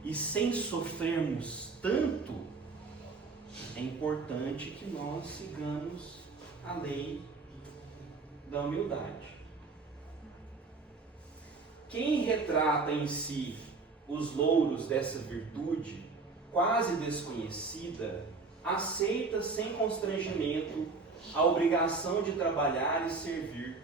e sem sofrermos tanto, é importante que nós sigamos a lei da humildade. Quem retrata em si os louros dessa virtude, quase desconhecida, aceita sem constrangimento a obrigação de trabalhar e servir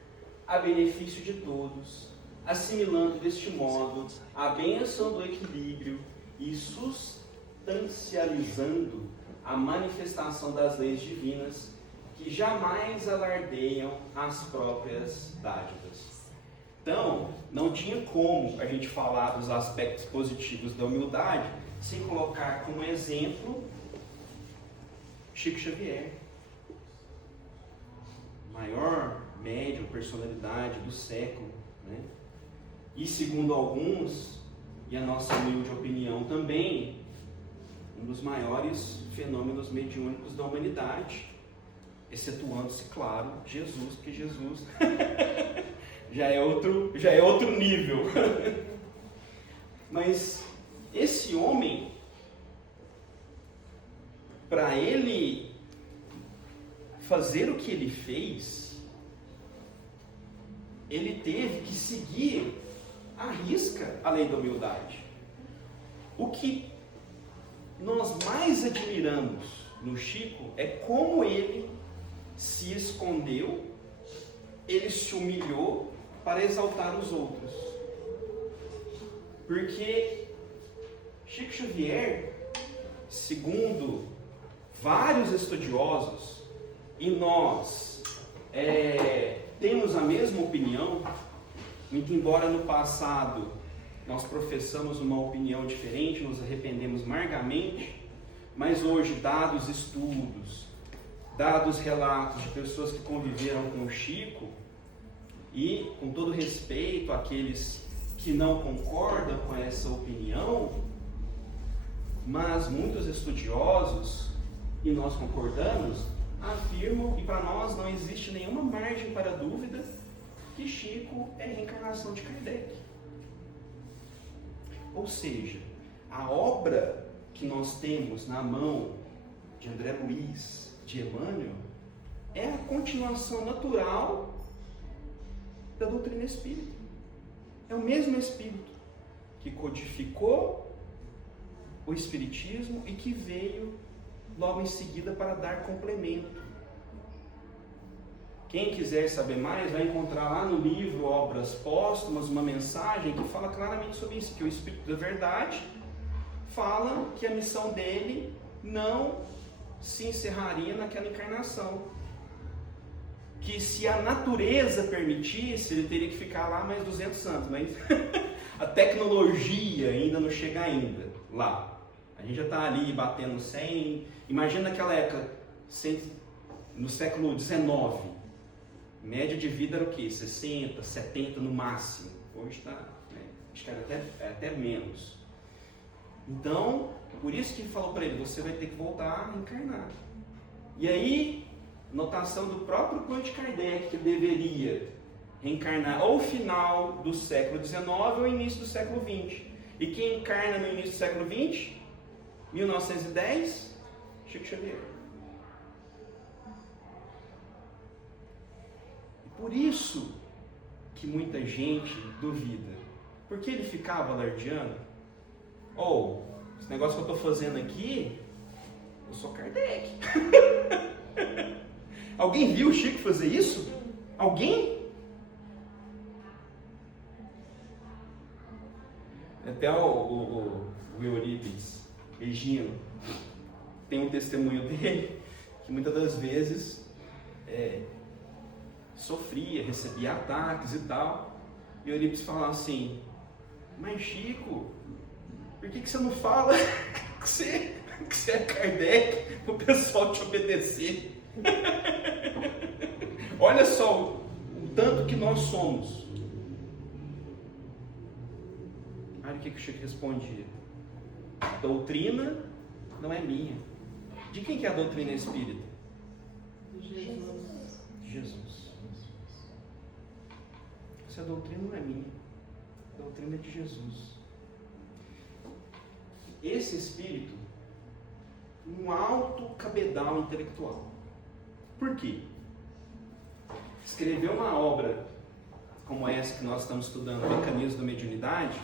a benefício de todos, assimilando deste modo a bênção do equilíbrio e substancializando a manifestação das leis divinas que jamais alardeiam as próprias dádivas. Então, não tinha como a gente falar dos aspectos positivos da humildade sem colocar como exemplo Chico Xavier, maior médium, personalidade do século, né? E segundo alguns, e a nossa humilde opinião também, um dos maiores fenômenos mediúnicos da humanidade, excetuando-se, claro, Jesus, porque Jesus já é outro nível. Mas esse homem, para ele fazer o que ele fez, ele teve que seguir à risca a lei da humildade. O que nós mais admiramos no Chico é como ele se escondeu, ele se humilhou para exaltar os outros. Porque Chico Xavier, segundo vários estudiosos, e nós temos a mesma opinião, muito embora no passado nós professamos uma opinião diferente, nos arrependemos amargamente, mas hoje, dados estudos, dados relatos de pessoas que conviveram com o Chico, e com todo respeito àqueles que não concordam com essa opinião, mas muitos estudiosos, e nós concordamos, afirmam, e para nós não existe nenhuma margem para dúvida, que Chico é a reencarnação de Kardec. Ou seja, a obra que nós temos na mão de André Luiz, de Emmanuel, é a continuação natural da doutrina espírita. É o mesmo espírito que codificou o espiritismo e que veio logo em seguida para dar complemento. Quem quiser saber mais vai encontrar lá no livro Obras Póstumas uma mensagem que fala claramente sobre isso, que o Espírito da Verdade fala que a missão dele não se encerraria naquela encarnação, que se a natureza permitisse, ele teria que ficar lá mais 200 anos, mas a tecnologia ainda não chega ainda lá. A gente já está ali batendo 100, imagina naquela época, no século XIX, média de vida era o quê? 60, 70 no máximo. Hoje está, acho que era até menos. Então, por isso que ele falou para ele, você vai ter que voltar a reencarnar. E aí, notação do próprio Allan Kardec, que deveria reencarnar ou final do século XIX ou início do século XX. E quem encarna no início do século XX? 1910, Chico Xavier. Por isso que muita gente duvida. Por que ele ficava alardeando? Esse negócio que eu estou fazendo aqui, eu sou Kardec. Alguém viu o Chico fazer isso? Alguém? Até o Eurípides Regino tem um testemunho dele que muitas das vezes sofria, recebia ataques e tal, e o Eurípides falava assim: mas Chico, por que você não fala que você é Kardec para o pessoal te obedecer? Olha só o tanto que nós somos. Olha o que o Chico respondia: a doutrina não é minha. De quem que é a doutrina espírita? De Jesus. Essa doutrina não é minha, a doutrina é de Jesus. Esse espírito, um alto cabedal intelectual. Por quê? Escrever uma obra como essa que nós estamos estudando, Mecanismo da Mediunidade,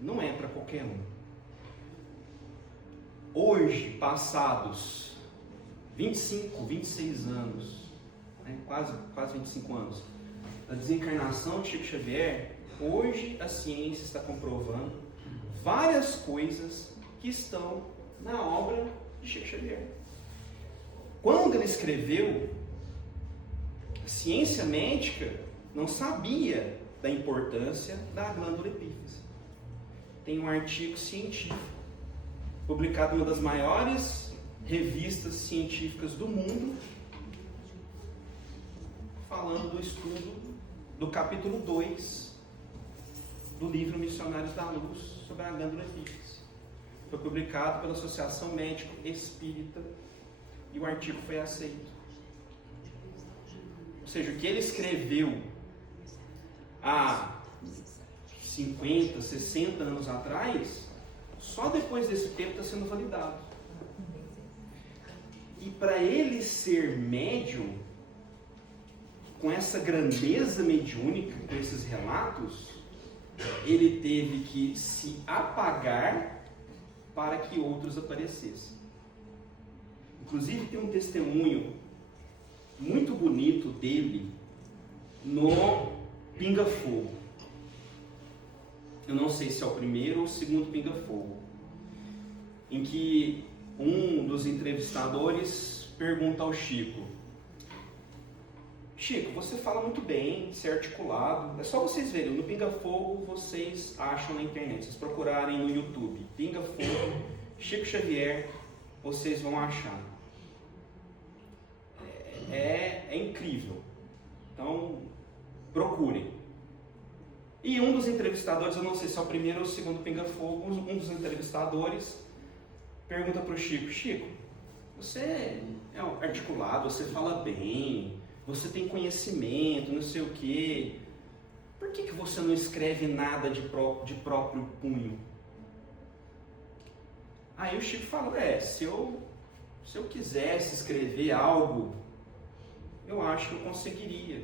não é para qualquer um. Hoje, passados 25, 26 anos, quase 25 anos, da desencarnação de Chico Xavier, hoje a ciência está comprovando várias coisas que estão na obra de Chico Xavier. Quando ele escreveu, a ciência médica não sabia da importância da glândula epífise. Tem um artigo científico publicado em uma das maiores revistas científicas do mundo, falando do estudo do capítulo 2 do livro Missionários da Luz sobre a glândula epífise. Foi publicado pela Associação Médico Espírita e o artigo foi aceito. Ou seja, o que ele escreveu há 50, 60 anos atrás, só depois desse tempo está sendo validado. E para ele ser médium, com essa grandeza mediúnica, com esses relatos, ele teve que se apagar para que outros aparecessem. Inclusive tem um testemunho muito bonito dele no Pinga Fogo. Eu não sei se é o primeiro ou o segundo Pinga Fogo, em que um dos entrevistadores pergunta ao Chico: Chico, você fala muito bem, você é articulado, é só vocês verem, no Pinga Fogo vocês acham na internet, vocês procurarem no YouTube, Pinga Fogo, Chico Xavier, vocês vão achar. É incrível. Então, procurem. E um dos entrevistadores, eu não sei se é o primeiro ou o segundo Pinga Fogo, um dos entrevistadores pergunta para o Chico: Chico, você é articulado, você fala bem, você tem conhecimento, não sei o quê, por que você não escreve nada de próprio punho? Aí o Chico fala: se eu quisesse escrever algo, eu acho que eu conseguiria.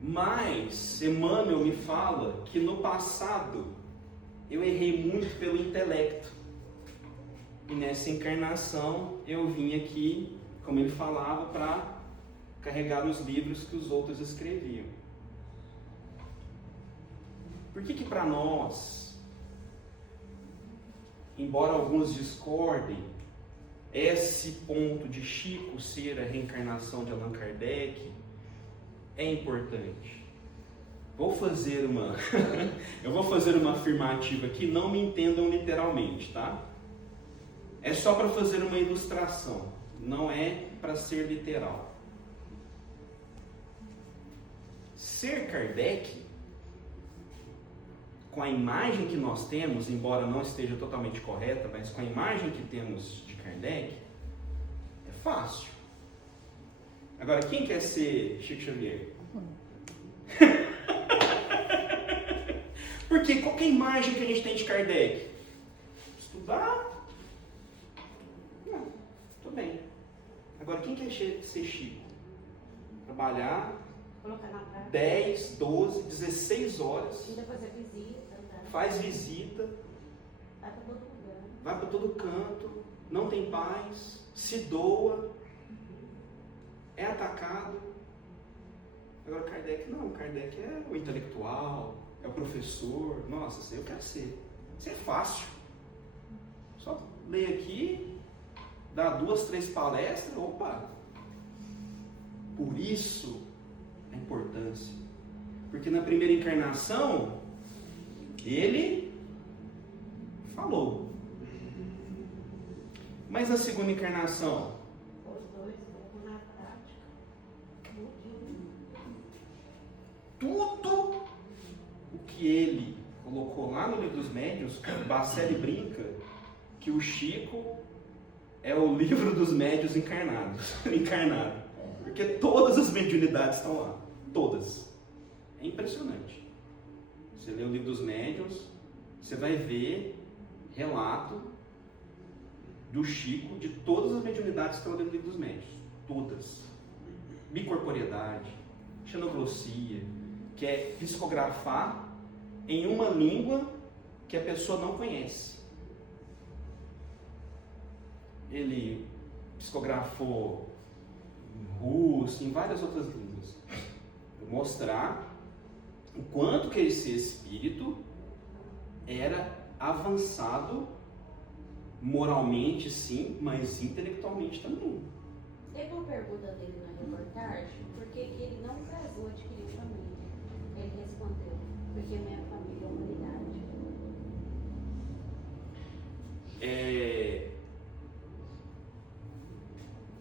Mas Emmanuel me fala que no passado eu errei muito pelo intelecto. E nessa encarnação eu vim aqui, como ele falava, para carregar os livros que os outros escreviam. Por que para nós, embora alguns discordem, esse ponto de Chico ser a reencarnação de Allan Kardec é importante? Eu vou fazer uma afirmativa aqui, não me entendam literalmente, tá? É só para fazer uma ilustração, não é para ser literal. Ser Kardec, com a imagem que nós temos, embora não esteja totalmente correta, mas com a imagem que temos de Kardec, é fácil. Agora, quem quer ser Chico Xavier? Porque qual que é a imagem que a gente tem de Kardec? Estudar? Não, tudo bem. Agora, quem quer ser Chico? Trabalhar Colocar na prática. 10, 12, 16 horas. Ainda fazer visita, né? Faz visita, Vai para todo lugar. vai para todo canto, não tem paz, se doa, é atacado. Agora Kardec não, Kardec é o intelectual, é o professor. Nossa, isso aí eu quero ser. Isso é fácil. Só ler aqui, dá 2, 3 palestras, opa! Por isso a importância. Porque na primeira encarnação, ele falou. Mas na segunda encarnação, Os dois, colocou na prática. tudo o que ele colocou lá no Livro dos Médiuns, o Bacelli brinca que o Chico é o Livro dos Médiuns encarnado. Porque todas as mediunidades estão lá. Todas. É impressionante. Você lê o Livro dos Médiuns, você vai ver relato do Chico de todas as mediunidades que estão dentro do Livro dos Médiuns. Todas. Bicorporiedade, xenoglossia, que é psicografar em uma língua que a pessoa não conhece. Ele psicografou em russo, em várias outras línguas. Mostrar o quanto que esse espírito era avançado moralmente, sim, mas intelectualmente também. Teve uma pergunta dele na reportagem, por que ele não casou, adquiriu família? Ele respondeu, porque minha família é humanidade.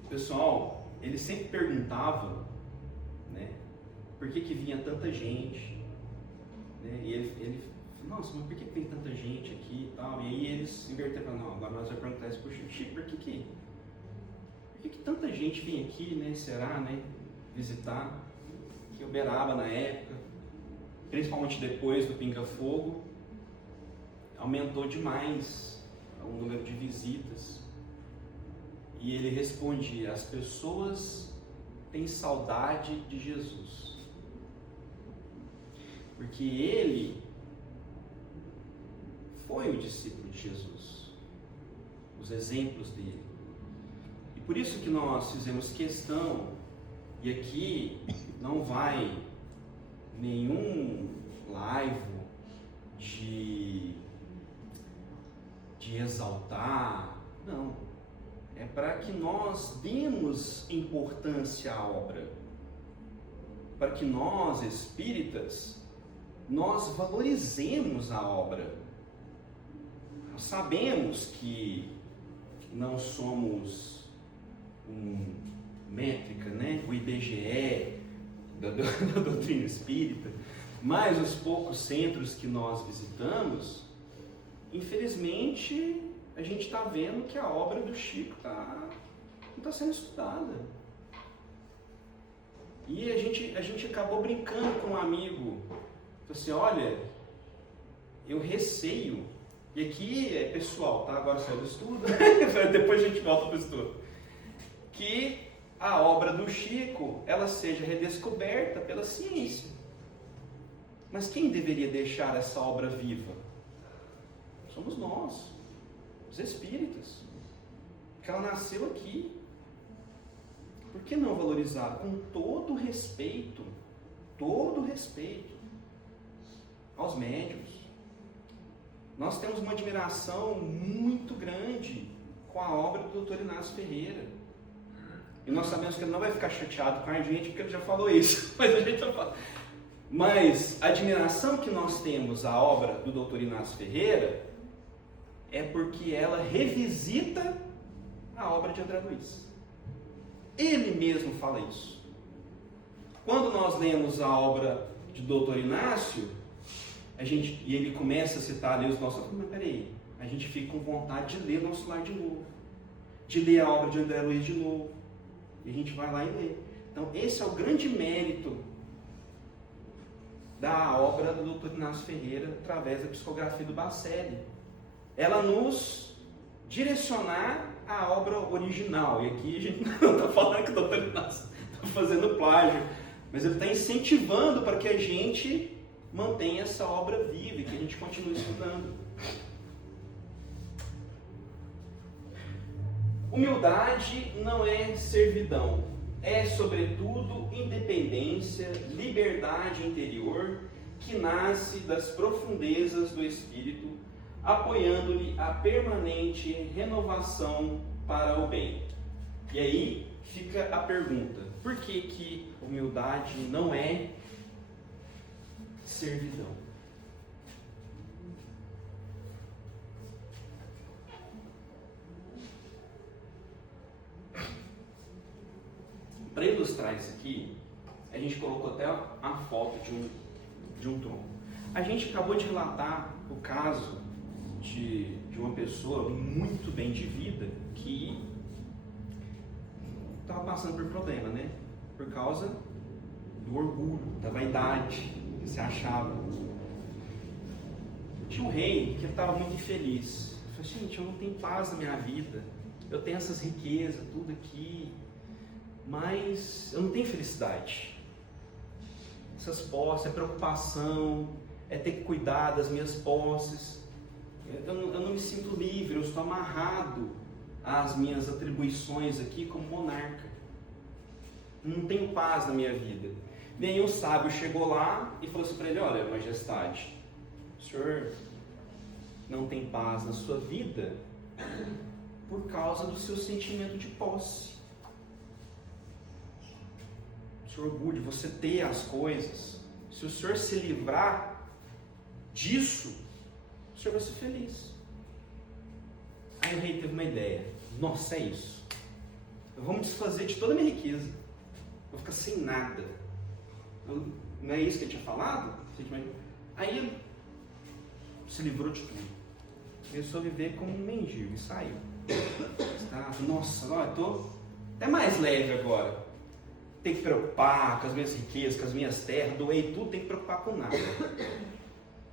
Pessoal, ele sempre perguntava, né, por que vinha tanta gente, né, e ele nossa, mas por que tem tanta gente aqui e tal? E aí eles inverteram, não, agora nós vamos perguntar isso pro Chico, por que tanta gente vinha aqui, né, será, né, visitar, que Uberaba na época, principalmente depois do Pinga Fogo, aumentou demais o número de visitas. E ele respondia: as pessoas têm saudade de Jesus, porque ele foi o discípulo de Jesus, os exemplos dele. E por isso que nós fizemos questão, e aqui não vai nenhum laivo de exaltar, não. É para que nós demos importância à obra, para que nós, espíritas, nós valorizemos a obra. Nós sabemos que não somos métrica, né? O IBGE da doutrina espírita, mas os poucos centros que nós visitamos, infelizmente, a gente está vendo que a obra do Chico não está sendo estudada. E a gente acabou brincando com um amigo. Falei assim: olha, eu receio, e aqui é pessoal, tá? Agora saiu do estudo, depois a gente volta para o estudo, que a obra do Chico, ela seja redescoberta pela ciência. Mas quem deveria deixar essa obra viva? Somos nós, os espíritas, porque ela nasceu aqui. Por que não valorizar com todo respeito aos médiuns? Nós temos uma admiração muito grande com a obra do Dr. Inácio Ferreira, e nós sabemos que ele não vai ficar chateado com a gente, porque ele já falou isso, mas a gente já fala. Mas a admiração que nós temos à obra do Dr. Inácio Ferreira é porque ela revisita a obra de André Luiz. Ele mesmo fala isso. Quando nós lemos a obra de Dr. Inácio, e ele começa a citar ali os nossos... Mas peraí, a gente fica com vontade de ler Nosso Lar de novo, de ler a obra de André Luiz de novo, e a gente vai lá e lê. Então esse é o grande mérito da obra do Dr. Inácio Ferreira, através da psicografia do Bacelli. Ela nos direcionar à obra original. E aqui a gente não está falando que o Dr. Inácio está fazendo plágio, mas ele está incentivando para que a gente mantenha essa obra viva e que a gente continue estudando. Humildade não é servidão, é sobretudo independência, liberdade interior que nasce das profundezas do espírito, apoiando-lhe a permanente renovação para o bem. E aí fica a pergunta: por que humildade não é servidão? Para ilustrar isso aqui, a gente colocou até a foto de um tronco. A gente acabou de relatar o caso de uma pessoa muito bem de vida que estava passando por problema, né? Por causa do orgulho, da vaidade, que se achava. Tinha um rei que estava muito infeliz. Ele falou: gente, eu não tenho paz na minha vida, eu tenho essas riquezas, tudo aqui, mas eu não tenho felicidade. Essas posses, é preocupação, é ter que cuidar das minhas posses. Eu não me sinto livre, eu estou amarrado às minhas atribuições aqui como monarca. Não tenho paz na minha vida. Bem, o sábio chegou lá e falou assim para ele: olha, majestade, o senhor não tem paz na sua vida por causa do seu sentimento de posse. O seu orgulho de você ter as coisas. Se o senhor se livrar disso, o senhor vai ser feliz. Aí o rei teve uma ideia: nossa, é isso, vamos desfazer de toda a minha riqueza, vou ficar sem nada. Não é isso que ele tinha falado? Aí ele se livrou de tudo, começou a viver como um mendigo e saiu. Nossa, eu estou até mais leve agora. Tem que preocupar com as minhas riquezas, com as minhas terras, doei tudo, tem que preocupar com nada.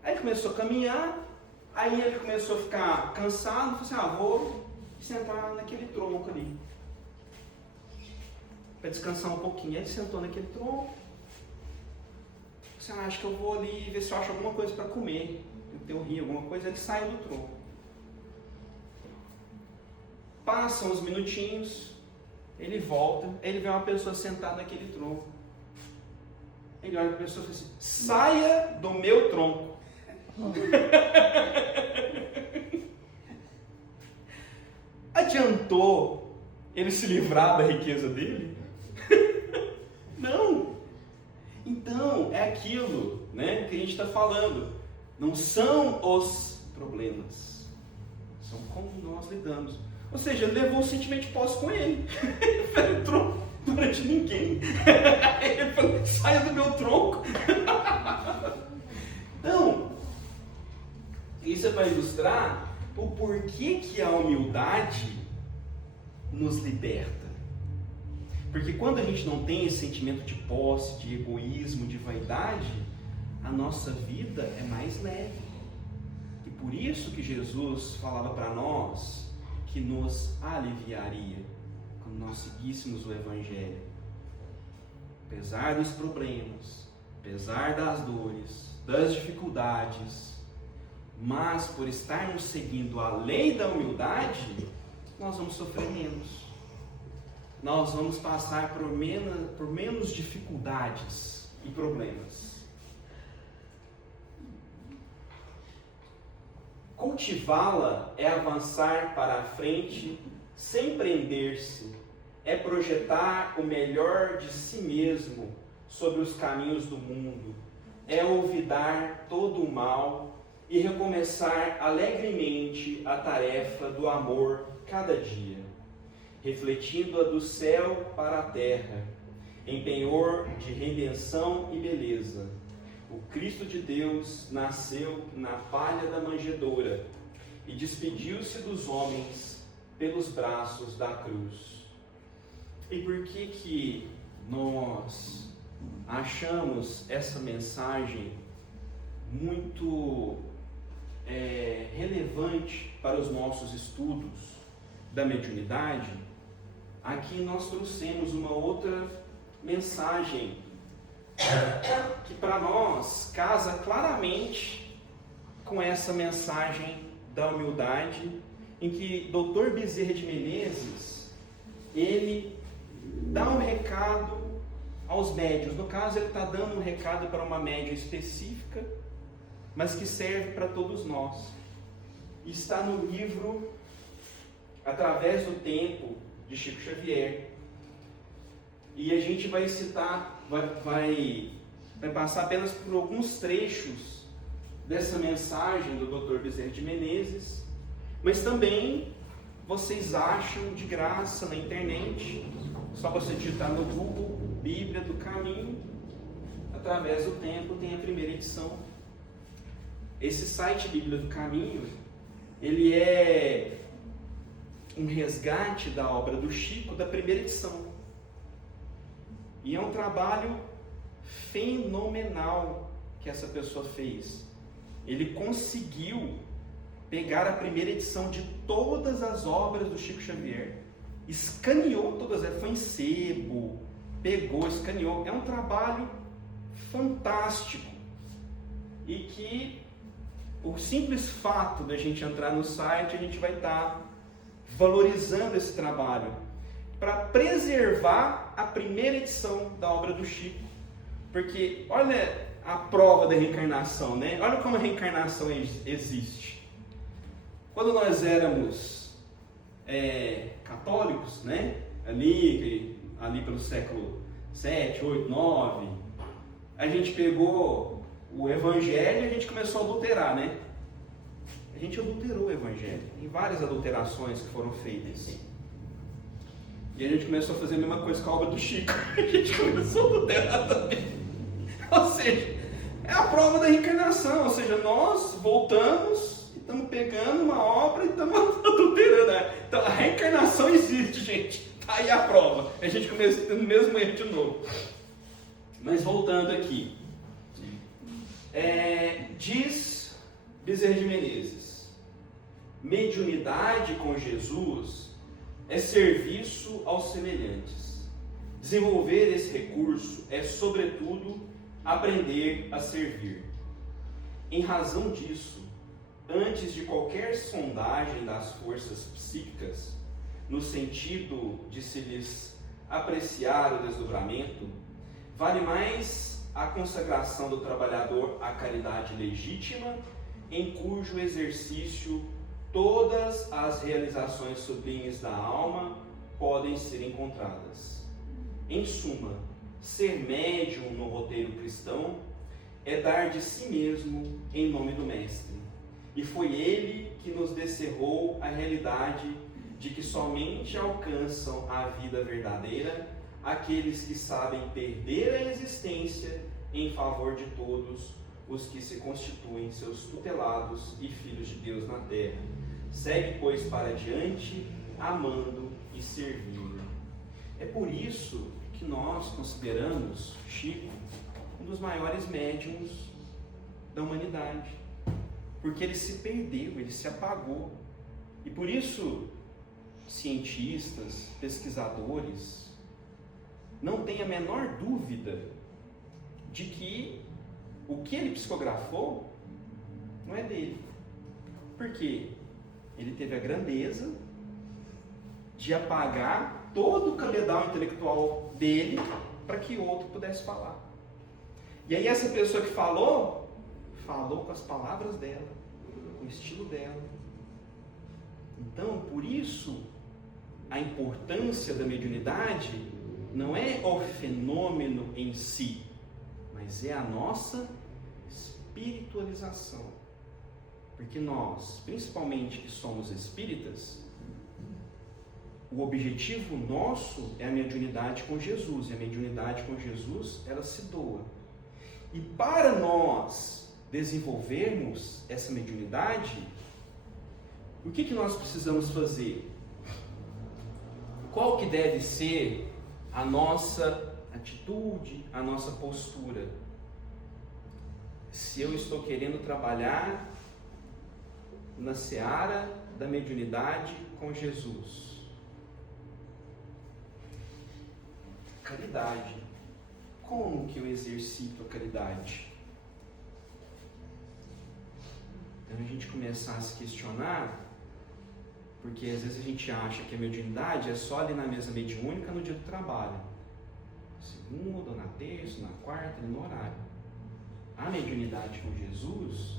Aí ele começou a caminhar, aí ele começou a ficar cansado, falou assim: vou sentar naquele tronco ali. para descansar um pouquinho. Ele sentou naquele tronco. Você acha que eu vou ali ver se eu acho alguma coisa para comer? Tem um rio, alguma coisa. Ele saiu do tronco. Passam uns minutinhos, ele volta, ele vê uma pessoa sentada naquele tronco. Ele olha para a pessoa e fala assim: saia do meu tronco. Adiantou ele se livrar da riqueza dele? Não. Então, é aquilo, né, que a gente está falando. Não são os problemas, são como nós lidamos. Ou seja, ele levou o sentimento de posse com ele. Ele entrou durante ninguém. Ele falou: saia do meu tronco. Então, isso é para ilustrar o porquê que a humildade nos liberta. Porque quando a gente não tem esse sentimento de posse, de egoísmo, de vaidade, a nossa vida é mais leve. E por isso que Jesus falava para nós que nos aliviaria quando nós seguíssemos o Evangelho. Apesar dos problemas, apesar das dores, das dificuldades, mas por estarmos seguindo a lei da humildade, nós vamos sofrer menos. Nós vamos passar por menos dificuldades e problemas. Cultivá-la é avançar para a frente sem prender-se, é projetar o melhor de si mesmo sobre os caminhos do mundo, é olvidar todo o mal e recomeçar alegremente a tarefa do amor cada dia, refletindo-a do céu para a terra, em penhor de redenção e beleza. O Cristo de Deus nasceu na palha da manjedoura e despediu-se dos homens pelos braços da cruz. E por que nós achamos essa mensagem muito relevante para os nossos estudos da mediunidade? Aqui nós trouxemos uma outra mensagem que para nós casa claramente com essa mensagem da humildade, em que Dr. Bezerra de Menezes, ele dá um recado aos médiuns. No caso, ele está dando um recado para uma médium específica, mas que serve para todos nós. Está no livro Através do Tempo, de Chico Xavier. E a gente vai citar, vai passar apenas por alguns trechos dessa mensagem do Dr. Bezerra de Menezes, mas também vocês acham de graça na internet, só você digitar no Google Bíblia do Caminho, Através do Tempo, tem a primeira edição. Esse site Bíblia do Caminho, ele é um resgate da obra do Chico, da primeira edição. E é um trabalho fenomenal que essa pessoa fez. Ele conseguiu pegar a primeira edição de todas as obras do Chico Xavier, escaneou todas elas, foi em sebo, pegou, escaneou. É um trabalho fantástico. E que o simples fato da gente entrar no site, a gente vai estar valorizando esse trabalho para preservar a primeira edição da obra do Chico. Porque olha a prova da reencarnação, né? Olha como a reencarnação existe. Quando nós éramos católicos, né? Ali pelo século 7, 8, 9, a gente pegou o Evangelho e a gente começou a adulterar, né? A gente adulterou o Evangelho. Tem várias adulterações que foram feitas. E a gente começou a fazer a mesma coisa com a obra do Chico. A gente começou a adulterar também. Ou seja, é a prova da reencarnação. Ou seja, nós voltamos e estamos pegando uma obra e estamos adulterando. Então a reencarnação existe, gente. Está aí a prova. A gente começa no mesmo erro de novo. Mas voltando aqui. Diz Bezerra de Menezes: mediunidade com Jesus é serviço aos semelhantes, Desenvolver esse recurso é, sobretudo, aprender a servir. Em razão disso, antes de qualquer sondagem das forças psíquicas, no sentido de se lhes apreciar o desdobramento, vale mais a consagração do trabalhador à caridade legítima, em cujo exercício todas as realizações sublimes da alma podem ser encontradas. Em suma, ser médium no roteiro cristão é dar de si mesmo em nome do Mestre. E foi ele que nos descerrou a realidade de que somente alcançam a vida verdadeira aqueles que sabem perder a existência em favor de todos os que se constituem seus tutelados e filhos de Deus na terra. Segue, pois, para diante, amando e servindo. É por isso que nós consideramos Chico um dos maiores médiuns da humanidade. Porque ele se perdeu, ele se apagou. E por isso, cientistas, pesquisadores, não têm a menor dúvida de que o que ele psicografou não é dele. Por quê? Ele teve a grandeza de apagar todo o cabedal intelectual dele para que outro pudesse falar. E aí essa pessoa que falou com as palavras dela, com o estilo dela. Então, por isso, a importância da mediunidade não é o fenômeno em si, mas é a nossa espiritualização. Porque nós, principalmente que somos espíritas, o objetivo nosso é a mediunidade com Jesus. E a mediunidade com Jesus, ela se doa. E para nós desenvolvermos essa mediunidade, o que nós precisamos fazer? Qual que deve ser a nossa atitude, a nossa postura? Se eu estou querendo trabalhar na seara da mediunidade com Jesus. Caridade. Como que eu exercito a caridade? Então a gente começar a se questionar, porque às vezes a gente acha que a mediunidade é só ali na mesa mediúnica no dia do trabalho. Segunda, na terça, na quarta, no horário. A mediunidade com Jesus,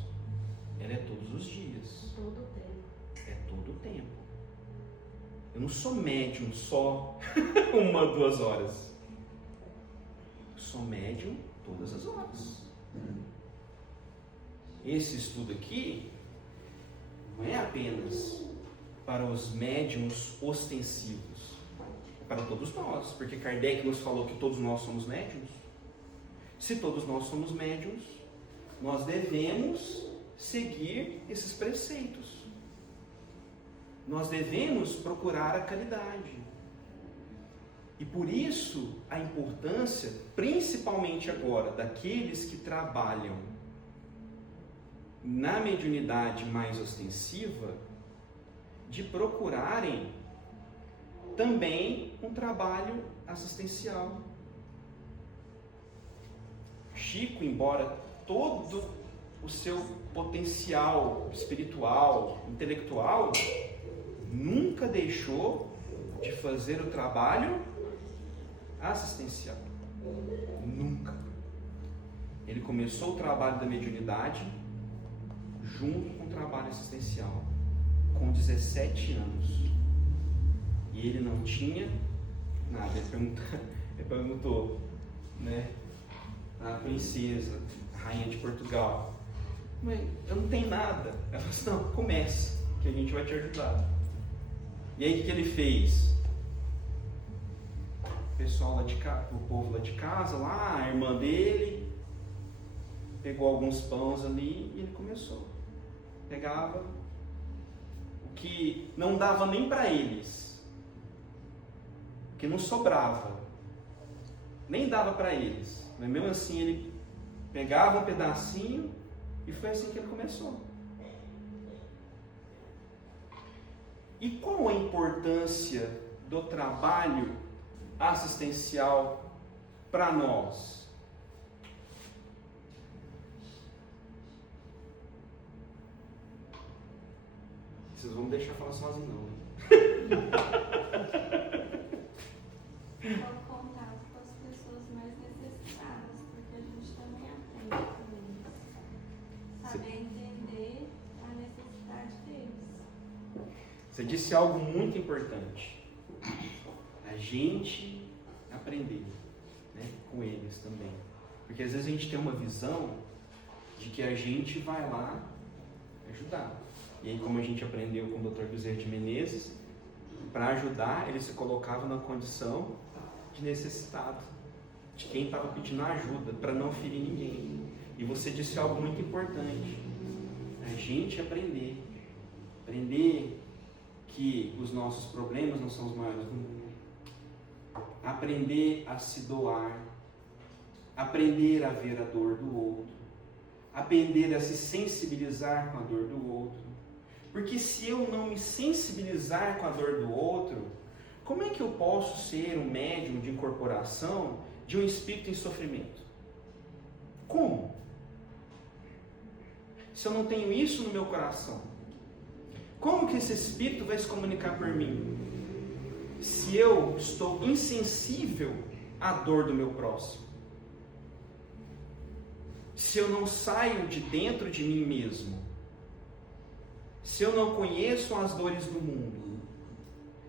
ela é todos os dias. Todo o tempo. É todo o tempo. Eu não sou médium só 1, 2 horas. Eu sou médium todas as horas. Esse estudo aqui não é apenas para os médiums ostensivos, é para todos nós, porque Kardec nos falou que todos nós somos médiums. Se todos nós somos médiums, nós devemos seguir esses preceitos. Nós devemos procurar a caridade. E por isso a importância, principalmente agora, daqueles que trabalham na mediunidade mais ostensiva, de procurarem também um trabalho assistencial. Chico, embora todo o seu potencial espiritual, intelectual, nunca deixou de fazer o trabalho assistencial. Nunca. Ele começou o trabalho da mediunidade junto com o trabalho assistencial, com 17 anos. E ele não tinha nada. Ele perguntou, né, a princesa, a rainha de Portugal: mãe, eu não tenho nada. Ela falou assim: não, comece, que a gente vai te ajudar. E aí o que ele fez? O pessoal lá de casa, o povo lá de casa, lá, a irmã dele, pegou alguns pães ali e ele começou. Pegava o que não dava nem para eles, o que não sobrava, nem dava para eles, mas mesmo assim ele pegava um pedacinho e foi assim que ele começou. E qual a importância do trabalho assistencial para nós? Vocês vão me deixar falar sozinho, não, né? Ao contato com as pessoas mais necessitadas, porque a gente também aprende com eles. Saber entender a necessidade deles. Você disse algo muito importante. A gente aprender, né, com eles também. Porque às vezes a gente tem uma visão de que a gente vai lá ajudar. E aí, como a gente aprendeu com o Dr. Bezerra de Menezes, para ajudar, ele se colocava na condição de necessitado, de quem estava pedindo ajuda, para não ferir ninguém. E você disse algo muito importante. A gente aprender que os nossos problemas não são os maiores do mundo. Aprender a se doar, aprender a ver a dor do outro, aprender a se sensibilizar com a dor do outro. Porque se eu não me sensibilizar com a dor do outro, como é que eu posso ser um médium de incorporação de um espírito em sofrimento? Como? Se eu não tenho isso no meu coração, como que esse espírito vai se comunicar por mim? Se eu estou insensível à dor do meu próximo, se eu não saio de dentro de mim mesmo, se eu não conheço as dores do mundo,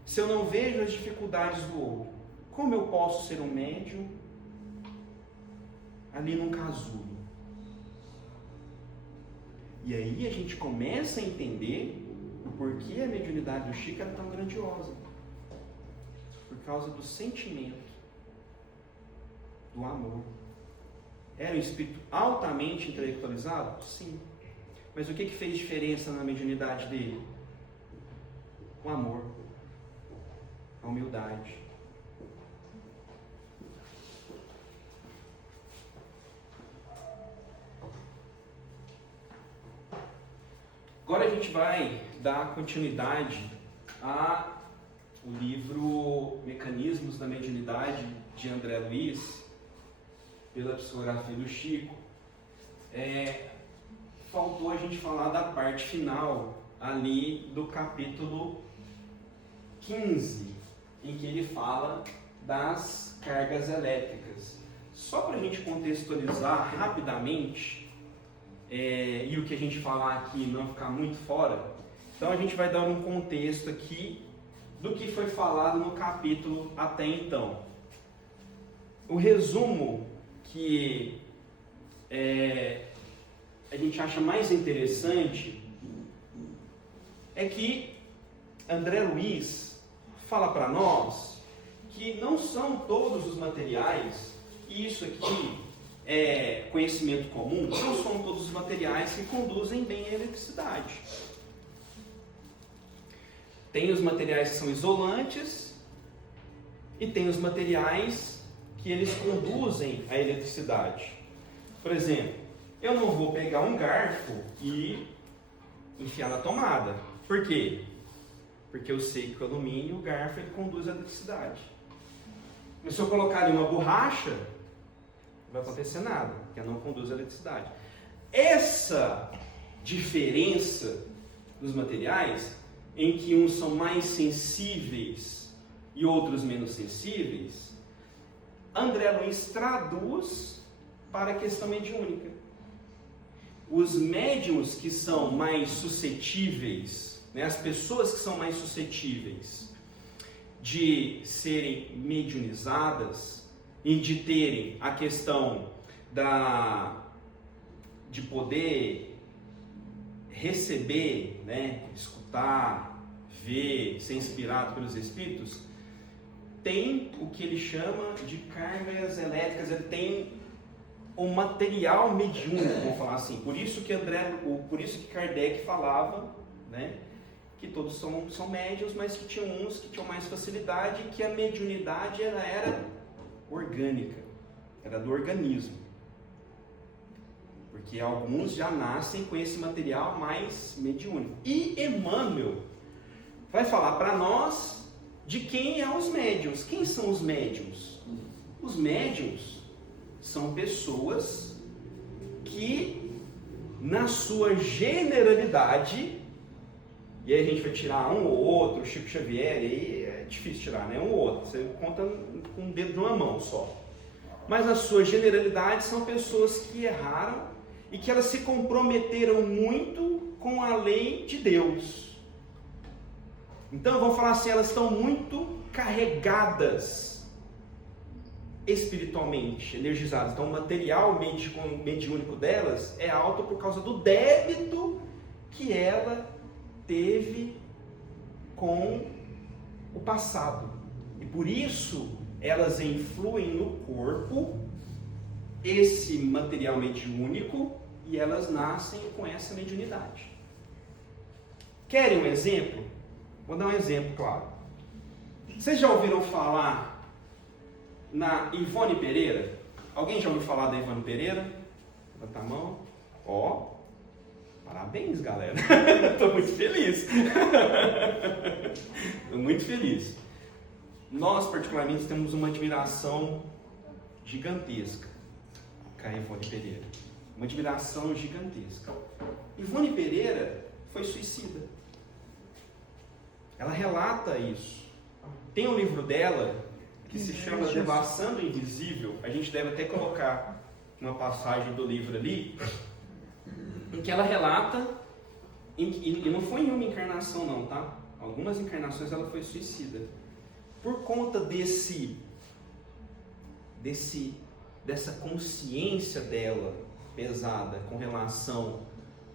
se eu não vejo as dificuldades do outro, como eu posso ser um médium ali num casulo? E aí a gente começa a entender o porquê a mediunidade do Chico era tão grandiosa. Por causa do sentimento, do amor. Era um espírito altamente intelectualizado? Sim. Mas o que fez diferença na mediunidade dele? O amor, a humildade. Agora a gente vai dar continuidade ao livro Mecanismos da Mediunidade, de André Luiz, pela psicografia do Chico. Faltou a gente falar da parte final ali do capítulo 15, em que ele fala das cargas elétricas. Só para a gente contextualizar rapidamente, e o que a gente falar aqui não ficar muito fora, então a gente vai dar um contexto aqui do que foi falado no capítulo até então. O resumo que a gente acha mais interessante é que André Luiz fala para nós que não são todos os materiais, e isso aqui é conhecimento comum, não são todos os materiais que conduzem bem a eletricidade. Tem os materiais que são isolantes e tem os materiais que eles conduzem a eletricidade. Por exemplo, eu não vou pegar um garfo e enfiar na tomada. Por quê? Porque eu sei que o alumínio, o garfo, ele conduz a eletricidade. Mas se eu colocar ali uma borracha, não vai acontecer nada, porque não conduz a eletricidade. Essa diferença dos materiais, em que uns são mais sensíveis e outros menos sensíveis, André Luiz traduz para a questão mediúnica. Os médiuns que são mais suscetíveis, né, as pessoas que são mais suscetíveis de serem mediunizadas e de terem a questão de poder receber, né, escutar, ver, ser inspirado pelos espíritos, tem o que ele chama de cargas elétricas, ele tem um material mediúnico, vamos falar assim. Por isso que Kardec falava, né, que todos são médiuns, mas que tinham uns que tinham mais facilidade, que a mediunidade ela era orgânica, era do organismo. Porque alguns já nascem com esse material mais mediúnico. E Emmanuel vai falar para nós de quem é os médiuns. Quem são os médiuns? Os médiuns são pessoas que, na sua generalidade, e aí a gente vai tirar um ou outro, Chico Xavier, e aí é difícil tirar, né? Um ou outro, você conta com o dedo de uma mão só. Mas na sua generalidade são pessoas que erraram e que elas se comprometeram muito com a lei de Deus. Então vamos falar assim, elas estão muito carregadas espiritualmente, energizadas. Então o material mediúnico delas é alto por causa do débito que ela teve com o passado. E por isso elas influem no corpo esse material mediúnico e elas nascem com essa mediunidade. Querem um exemplo? Vou dar um exemplo, claro. Vocês já ouviram falar na Ivone Pereira? Alguém já ouviu falar da Ivone Pereira? Levanta a mão. Ó, parabéns, galera. Estou muito feliz. Estou muito feliz. Nós, particularmente, temos uma admiração gigantesca com a Ivone Pereira. Uma admiração gigantesca. Ivone Pereira foi suicida. Ela relata isso. Tem um livro dela que se chama Devassando o Invisível. A gente deve até colocar uma passagem do livro ali, em que ela relata, e não foi em uma encarnação não, tá? Algumas encarnações ela foi suicida. Por conta dessa consciência dela pesada com relação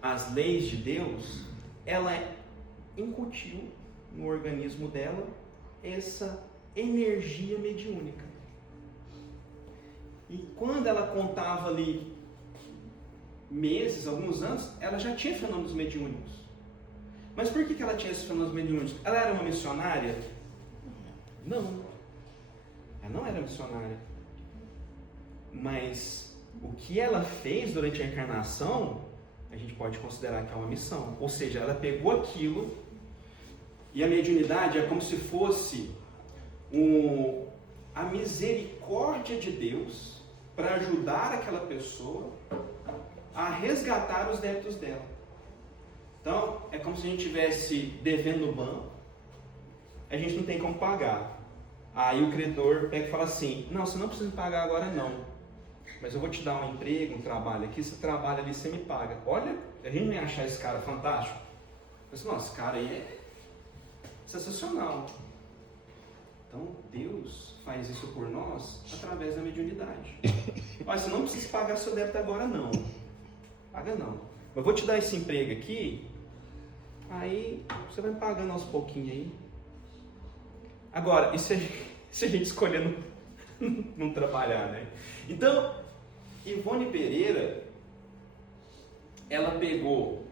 às leis de Deus, ela incutiu no organismo dela essa energia mediúnica. E quando ela contava ali meses, alguns anos, ela já tinha fenômenos mediúnicos. Mas por que ela tinha esses fenômenos mediúnicos? Ela era uma missionária? Não. Ela não era missionária. Mas o que ela fez durante a encarnação, a gente pode considerar que é uma missão. Ou seja, ela pegou aquilo, e a mediunidade é como se fosse a misericórdia de Deus para ajudar aquela pessoa a resgatar os débitos dela. Então, é como se a gente estivesse devendo no banco, a gente não tem como pagar. Aí o credor pega e fala assim, não, você não precisa me pagar agora não, mas eu vou te dar um emprego, um trabalho aqui, você trabalha ali, você me paga. Olha, a gente não ia achar esse cara fantástico. Eu disse, nossa, esse cara aí é sensacional. Então, Deus faz isso por nós através da mediunidade. Olha, você não precisa pagar seu débito agora não. Paga não. Mas vou te dar esse emprego aqui, aí você vai me pagando aos pouquinhos aí. Agora, e se a gente escolher não trabalhar, né? Então, Ivone Pereira, ela pegou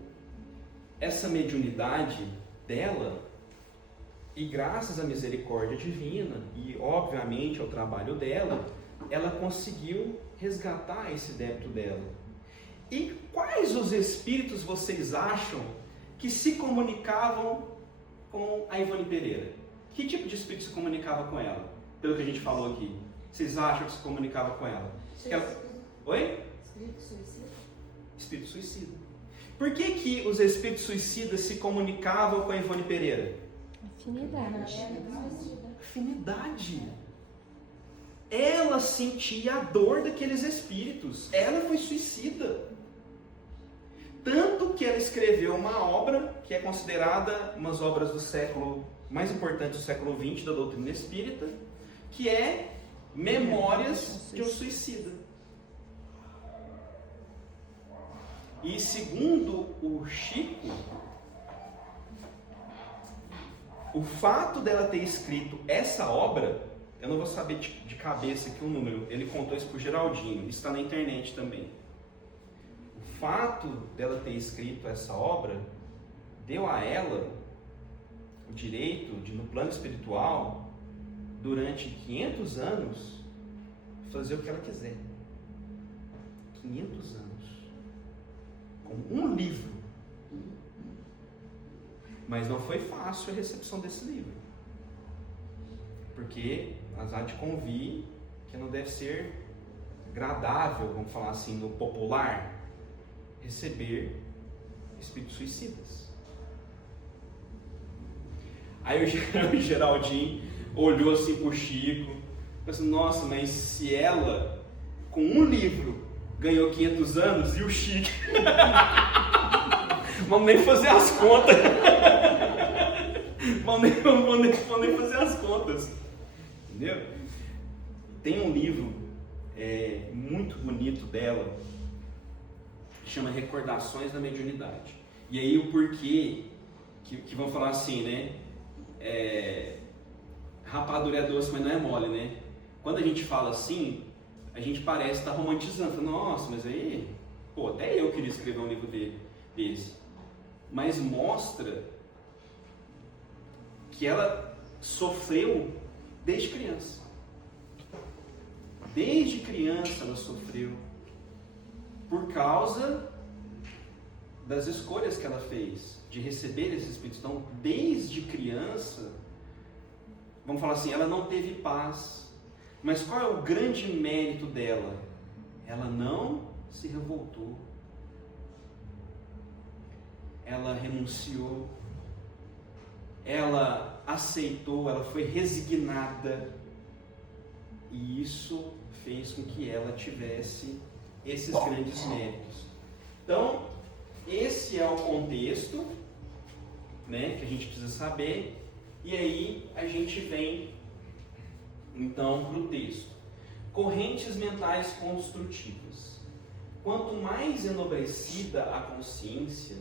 essa mediunidade dela e graças à misericórdia divina e obviamente ao trabalho dela, ela conseguiu resgatar esse débito dela. E quais os espíritos vocês acham que se comunicavam com a Ivone Pereira? Que tipo de espírito se comunicava com ela? Pelo que a gente falou aqui. Vocês acham que se comunicava com ela? Oi? Espírito suicida. Espírito suicida. Por que os espíritos suicidas se comunicavam com a Ivone Pereira? Afinidade. Ela sentia a dor daqueles espíritos. Ela foi suicida. Tanto que ela escreveu uma obra que é considerada umas obras do século mais importantes do século XX da doutrina espírita, que é Memórias de um Suicida. E segundo o Chico, o fato dela ter escrito essa obra, eu não vou saber de cabeça aqui o número, ele contou isso para o Geraldinho, está na internet também. O fato dela ter escrito essa obra deu a ela o direito de, no plano espiritual, durante 500 anos, fazer o que ela quiser. 500 anos. Com um livro. Mas não foi fácil a recepção desse livro. Porque nós há de convir que não deve ser agradável, vamos falar assim, no popular, receber espíritos suicidas. Aí o Geraldinho olhou assim pro Chico e pensou, nossa, mas se ela, com um livro, ganhou 500 anos, e o Chico? Vamos nem fazer as contas. Vamos nem fazer as contas. Entendeu? Tem um livro muito bonito dela, que chama Recordações da Mediunidade. E aí o porquê, que vão falar assim, né? Rapadura é doce, mas não é mole, né? Quando a gente fala assim, a gente parece estar romantizando. Nossa, mas aí, pô, até eu queria escrever um livro desse. Mas mostra que ela sofreu desde criança. Desde criança ela sofreu por causa das escolhas que ela fez de receber esses espíritos. Então, desde criança, vamos falar assim, ela não teve paz. Mas qual é o grande mérito dela? Ela não se revoltou. Ela renunciou. Ela aceitou, ela foi resignada. E isso fez com que ela tivesse esses grandes méritos. Então, esse é o contexto, né, que a gente precisa saber. E aí a gente vem então para o texto. Correntes mentais construtivas. Quanto mais enobrecida a consciência,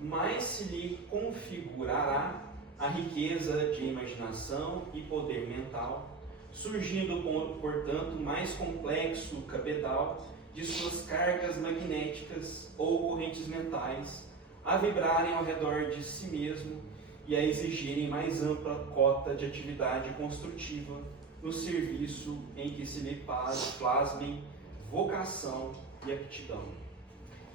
mais se lhe configurará a riqueza de imaginação e poder mental, surgindo, portanto, mais complexo o cabedal de suas cargas magnéticas ou correntes mentais a vibrarem ao redor de si mesmo e a exigirem mais ampla cota de atividade construtiva no serviço em que se lhe plasmem vocação e aptidão.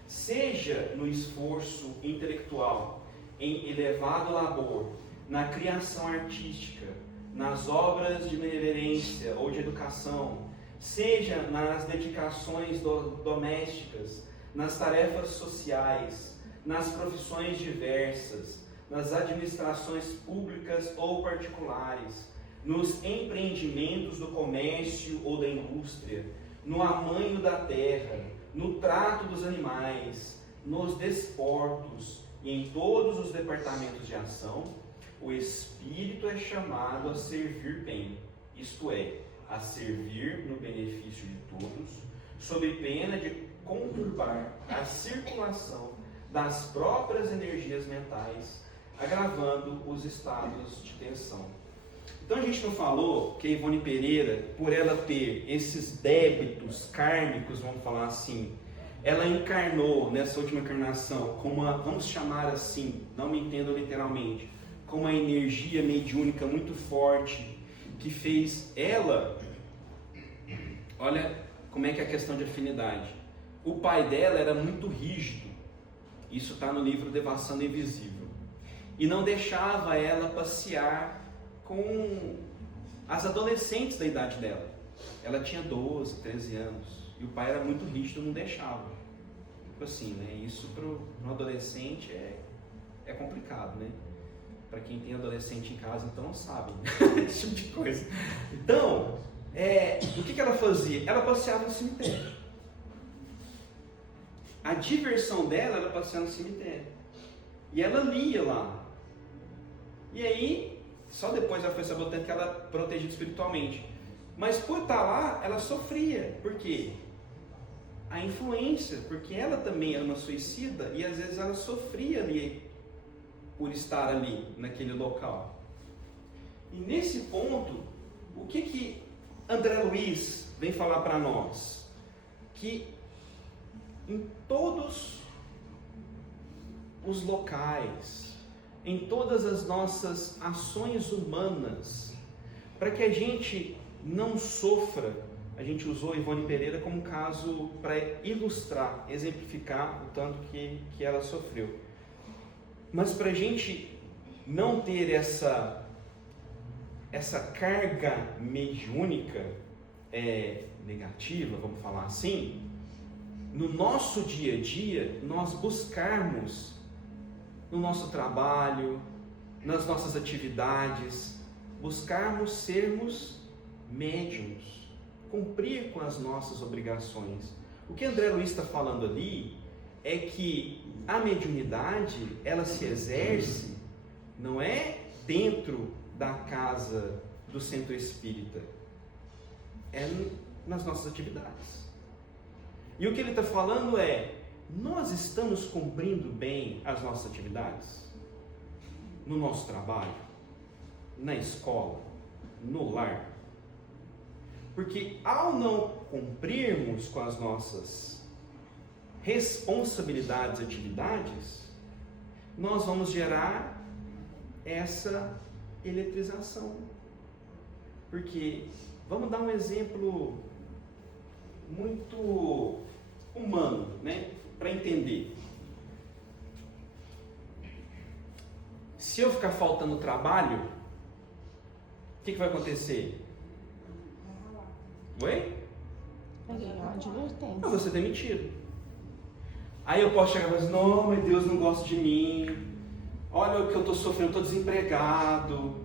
Seja no esforço intelectual, em elevado labor, na criação artística, nas obras de benevolência ou de educação, seja nas dedicações domésticas, nas tarefas sociais, nas profissões diversas, nas administrações públicas ou particulares, nos empreendimentos do comércio ou da indústria, no amanho da terra, no trato dos animais, nos desportos e em todos os departamentos de ação, o espírito é chamado a servir bem, isto é, a servir no benefício de todos, sob pena de conturbar a circulação das próprias energias mentais, agravando os estados de tensão. Então a gente não falou que a Ivone Pereira, por ela ter esses débitos kármicos, vamos falar assim, ela encarnou nessa última encarnação como uma, vamos chamar assim, não me entendam literalmente, com uma energia mediúnica muito forte, que fez ela, olha como é que é a questão de afinidade. O pai dela era muito rígido, isso está no livro Devassando Invisível, e não deixava ela passear com as adolescentes da idade dela. Ela tinha 12, 13 anos, e o pai era muito rígido, não deixava. Tipo assim, né? Isso para um adolescente é complicado, né? Para quem tem adolescente em casa, então sabe esse tipo de coisa. Então, o que ela fazia? Ela passeava no cemitério. A diversão dela era passear no cemitério. E ela lia lá. E aí, só depois ela foi sabotando que ela era protegida espiritualmente. Mas por estar lá, ela sofria. Por quê? A influência, porque ela também era uma suicida e às vezes ela sofria ali por estar ali, naquele local. E nesse ponto, o que André Luiz vem falar para nós? Que em todos os locais, em todas as nossas ações humanas, para que a gente não sofra, a gente usou Ivone Pereira como caso para ilustrar, exemplificar o tanto que ela sofreu. Mas para a gente não ter essa carga mediúnica negativa, vamos falar assim, no nosso dia a dia, nós buscarmos no nosso trabalho, nas nossas atividades, buscarmos sermos médiuns, cumprir com as nossas obrigações. O que André Luiz está falando ali é que a mediunidade, ela se exerce, não é dentro da casa do centro espírita, é nas nossas atividades. E o que ele está falando é, nós estamos cumprindo bem as nossas atividades? No nosso trabalho, na escola, no lar? Porque ao não cumprirmos com as nossas responsabilidades e atividades, nós vamos gerar essa eletrização. Porque, vamos dar um exemplo muito humano, né? Para entender. Se eu ficar faltando trabalho, o que vai acontecer? Oi? Peguei uma advertência. Eu vou ser demitido. Aí eu posso chegar e falar assim, não, mas Deus não gosta de mim. Olha o que eu estou sofrendo, estou desempregado.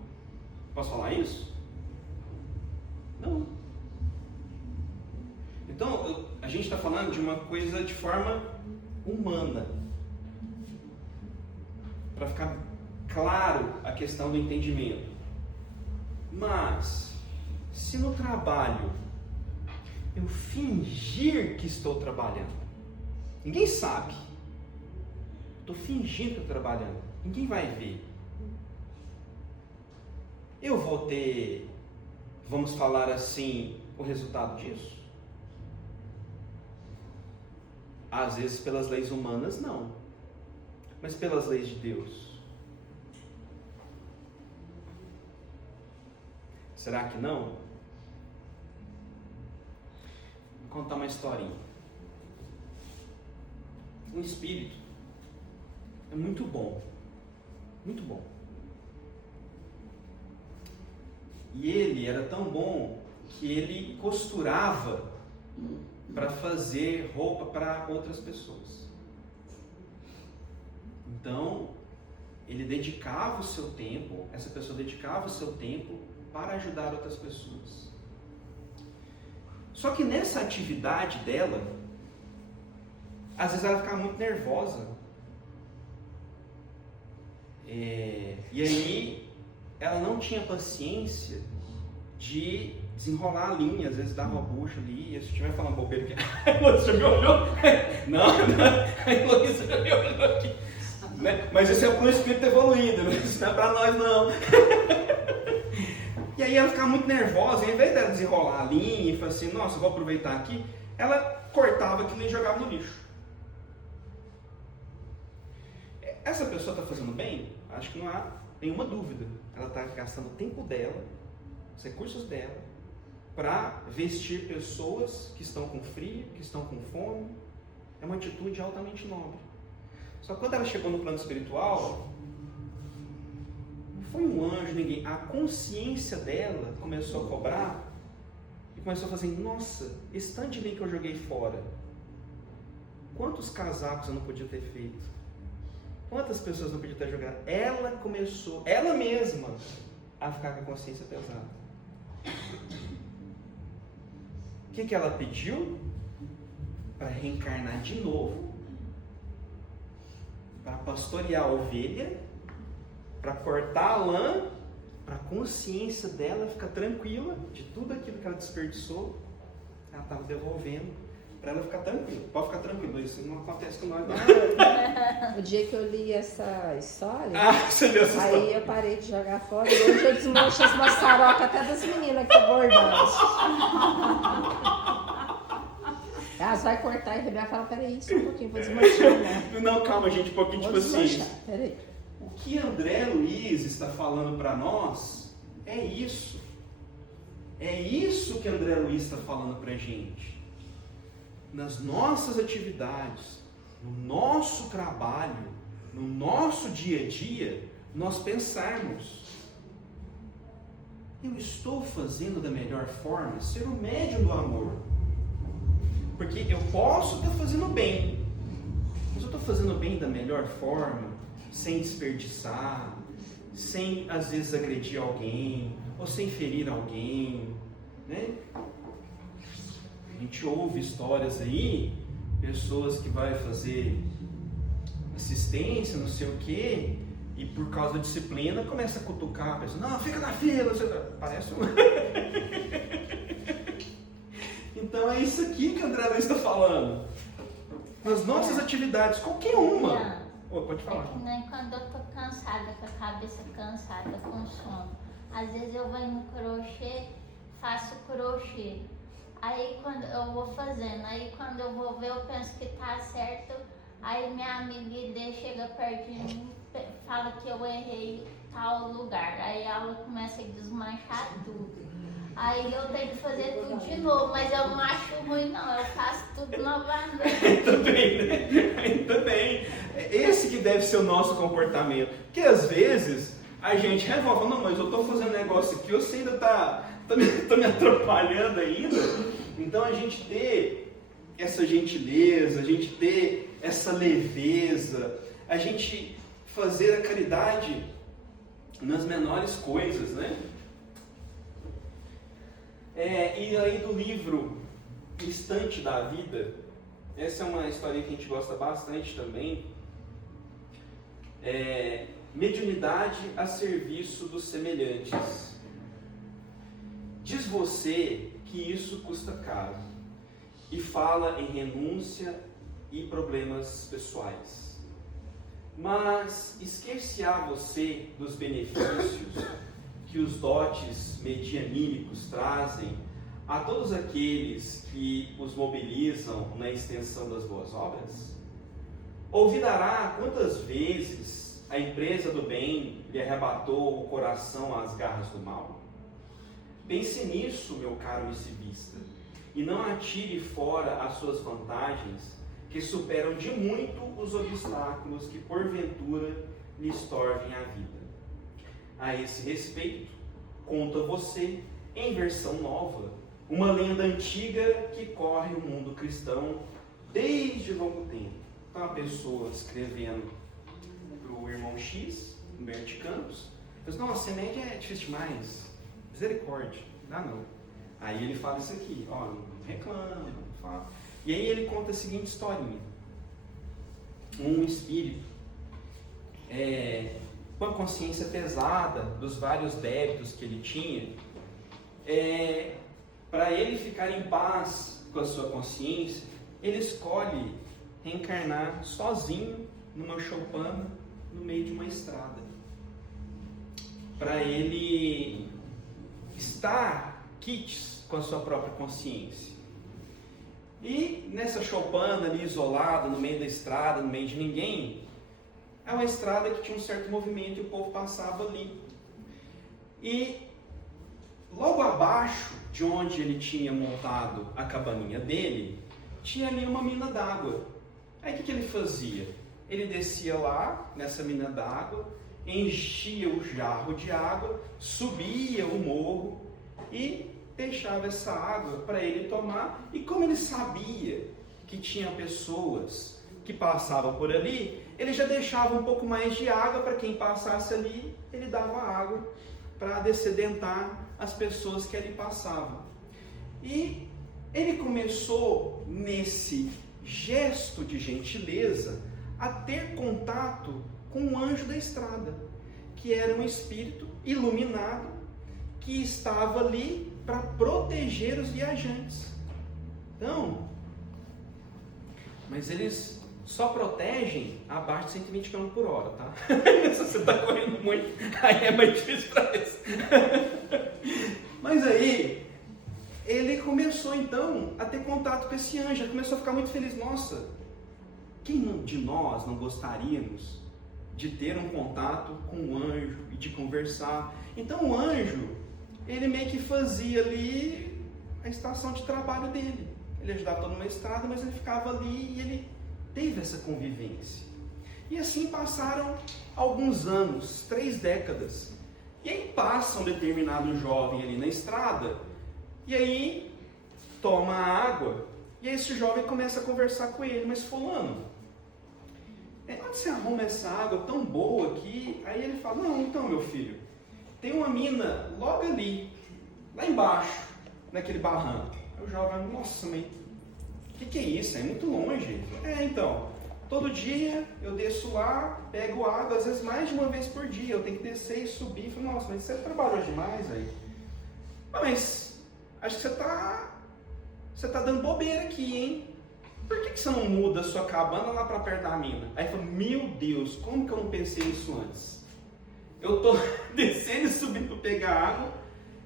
Posso falar isso? Não. Então, a gente está falando de uma coisa de forma humana. Para ficar claro a questão do entendimento. Mas, se no trabalho eu fingir que estou trabalhando, ninguém sabe. Estou fingindo que estou trabalhando, ninguém vai ver. Eu vou ter, vamos falar assim, o resultado disso? Às vezes pelas leis humanas não, mas pelas leis de Deus. Será que não? Vou contar uma historinha. Um espírito é muito bom, muito bom. E ele era tão bom que ele costurava para fazer roupa para outras pessoas. Então, ele dedicava o seu tempo, essa pessoa dedicava o seu tempo para ajudar outras pessoas. Só que nessa atividade dela, às vezes ela ficava muito nervosa. E aí, ela não tinha paciência de desenrolar a linha, às vezes dava uma bucha ali, se eu estiver falando bobeira aqui, a Heloísa me olhou, não, a Heloísa me olhou aqui, né? Mas isso é para um espírito evoluído, né? Isso não é para nós não. E aí ela ficava muito nervosa, e ao invés dela desenrolar a linha e falar assim, nossa, eu vou aproveitar aqui, ela cortava aquilo e jogava no lixo. Essa pessoa está fazendo bem? Acho que não há nenhuma dúvida. Ela está gastando o tempo dela, os recursos dela, para vestir pessoas que estão com frio, que estão com fome. É uma atitude altamente nobre. Só que quando ela chegou no plano espiritual, não foi um anjo, ninguém. A consciência dela começou a cobrar e começou a fazer, nossa, esse tanto de linha que eu joguei fora, quantos casacos eu não podia ter feito? Quantas pessoas não podiam ter jogado? Ela começou, ela mesma, a ficar com a consciência pesada. O que ela pediu? Para reencarnar de novo, para pastorear a ovelha, para cortar a lã, para a consciência dela ficar tranquila de tudo aquilo que ela desperdiçou, ela estava devolvendo. Para ela ficar tranquila. Pode ficar tranquilo, isso não acontece com nós não. O dia que eu li essa história, você leu essa história? aí eu parei de jogar fora e hoje eu desmanchei as maçarocas até das meninas que estão bordando. Elas vai cortar e a Rebeca fala, peraí, só um pouquinho, vou desmanchar, né? Não, calma gente, um pouquinho, Vou tipo assim. desmanchar, peraí. O que André Luiz está falando para nós é isso. É isso que André Luiz está falando para a gente. Nas nossas atividades, no nosso trabalho, no nosso dia a dia, nós pensarmos, eu estou fazendo da melhor forma? Ser o médium do amor. Porque eu posso estar fazendo bem, mas eu estou fazendo bem da melhor forma, sem desperdiçar, sem às vezes agredir alguém, ou sem ferir alguém, né? A gente ouve histórias aí, pessoas que vai fazer assistência, não sei o quê, e por causa da disciplina começa a cutucar a pessoa, não, fica na fila, parece um... Então é isso aqui que a André Luiz está falando. Nas nossas atividades, qualquer uma. Pode falar. É que nem quando eu tô cansada, com a cabeça cansada, com sono. Às vezes eu venho no crochê, faço crochê. Aí quando eu vou fazendo, aí quando eu vou ver, eu penso que tá certo. Aí minha amiga chega perto de mim, fala que eu errei tal lugar. Aí ela começa a desmanchar tudo. Aí eu tenho que fazer tudo de novo, mas eu não acho ruim não, eu faço tudo novamente. Ainda bem, né? Ainda bem. Esse que deve ser o nosso comportamento. Porque às vezes a gente revolta, não, mas eu estou fazendo um negócio aqui, você ainda está me atrapalhando ainda. Então a gente ter essa gentileza, a gente ter essa leveza, a gente fazer a caridade nas menores coisas, né? E aí do livro Instante da Vida, essa é uma história que a gente gosta bastante também. Mediunidade a serviço dos semelhantes. Diz você que isso custa caro e fala em renúncia e problemas pessoais. Mas esquece-á você dos benefícios que os dotes medianímicos trazem a todos aqueles que os mobilizam na extensão das boas obras? Olvidará quantas vezes a empresa do bem lhe arrebatou o coração às garras do mal? Pense nisso, meu caro missivista, e não atire fora as suas vantagens, que superam de muito os obstáculos que porventura lhes tornem a vida. A esse respeito, conto a você, em versão nova, uma lenda antiga que corre o mundo cristão desde longo tempo. Então, a pessoa escrevendo para o irmão X, Humberto Campos, diz, nossa, a média é difícil demais, misericórdia, dá não. Aí ele fala isso aqui, ó, não reclama, não fala. E aí ele conta a seguinte historinha. Um espírito, com a consciência pesada dos vários débitos que ele tinha, para ele ficar em paz com a sua consciência, ele escolhe reencarnar sozinho numa choupana no meio de uma estrada, para ele estar quites com a sua própria consciência. E nessa choupana ali isolada, no meio da estrada, no meio de ninguém, é uma estrada que tinha um certo movimento e o povo passava ali. E logo abaixo de onde ele tinha montado a cabaninha dele, tinha ali uma mina d'água. Aí o que ele fazia? Ele descia lá nessa mina d'água, enchia o jarro de água, subia o morro e deixava essa água para ele tomar. E como ele sabia que tinha pessoas que passavam por ali, ele já deixava um pouco mais de água para quem passasse ali, ele dava água para descedentar as pessoas que ali passavam. E ele começou, nesse gesto de gentileza, a ter contato com um anjo da estrada, que era um espírito iluminado que estava ali para proteger os viajantes. Então, mas eles só protegem abaixo de 120 km por hora, tá? Se você está correndo muito, aí é mais difícil para eles. Mas aí, ele começou então a ter contato com esse anjo, ele começou a ficar muito feliz. Nossa, quem de nós não gostaríamos de ter um contato com um anjo e de conversar? Então o anjo, ele meio que fazia ali a estação de trabalho dele. Ele ajudava numa estrada, mas ele ficava ali e ele teve essa convivência. E assim passaram alguns anos, 3 décadas. E aí passa um determinado jovem ali na estrada, e aí toma a água, e aí esse jovem começa a conversar com ele, mas fulano, onde você arruma essa água tão boa aqui? Aí ele fala, não, então meu filho, tem uma mina logo ali, lá embaixo, naquele barranco. Aí o jovem, nossa, mas o que é isso? É muito longe. Então, todo dia eu desço lá, pego água, às vezes mais de uma vez por dia, eu tenho que descer e subir. Eu falo, nossa, mas você trabalhou demais aí. Mas acho que você tá dando bobeira aqui, hein? Por que você não muda a sua cabana lá para perto da mina? Aí fala, meu Deus, como que eu não pensei nisso antes? Eu tô descendo e subindo para pegar água,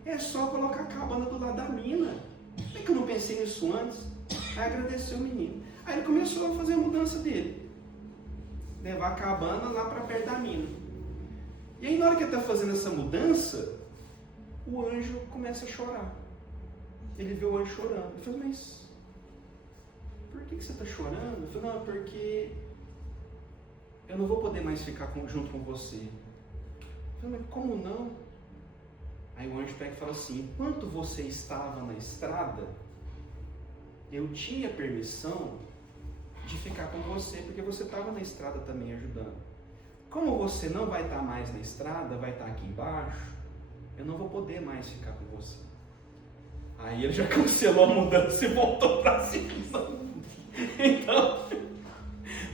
é só colocar a cabana do lado da mina. Por que eu não pensei nisso antes? Aí agradeceu o menino. Aí ele começou a fazer a mudança dele. Levar a cabana lá para perto da mina. E aí na hora que ele está fazendo essa mudança, o anjo começa a chorar. Ele vê o anjo chorando. Ele falou, mas por que você está chorando? Eu falei, não, porque eu não vou poder mais ficar junto com você. Eu falei, mas como não? Aí o anjo pega e fala assim, enquanto você estava na estrada, eu tinha permissão de ficar com você, porque você estava na estrada também ajudando. Como você não vai estar mais na estrada, vai estar aqui embaixo, eu não vou poder mais ficar com você. Aí ele já cancelou a mudança e voltou para cima. Então,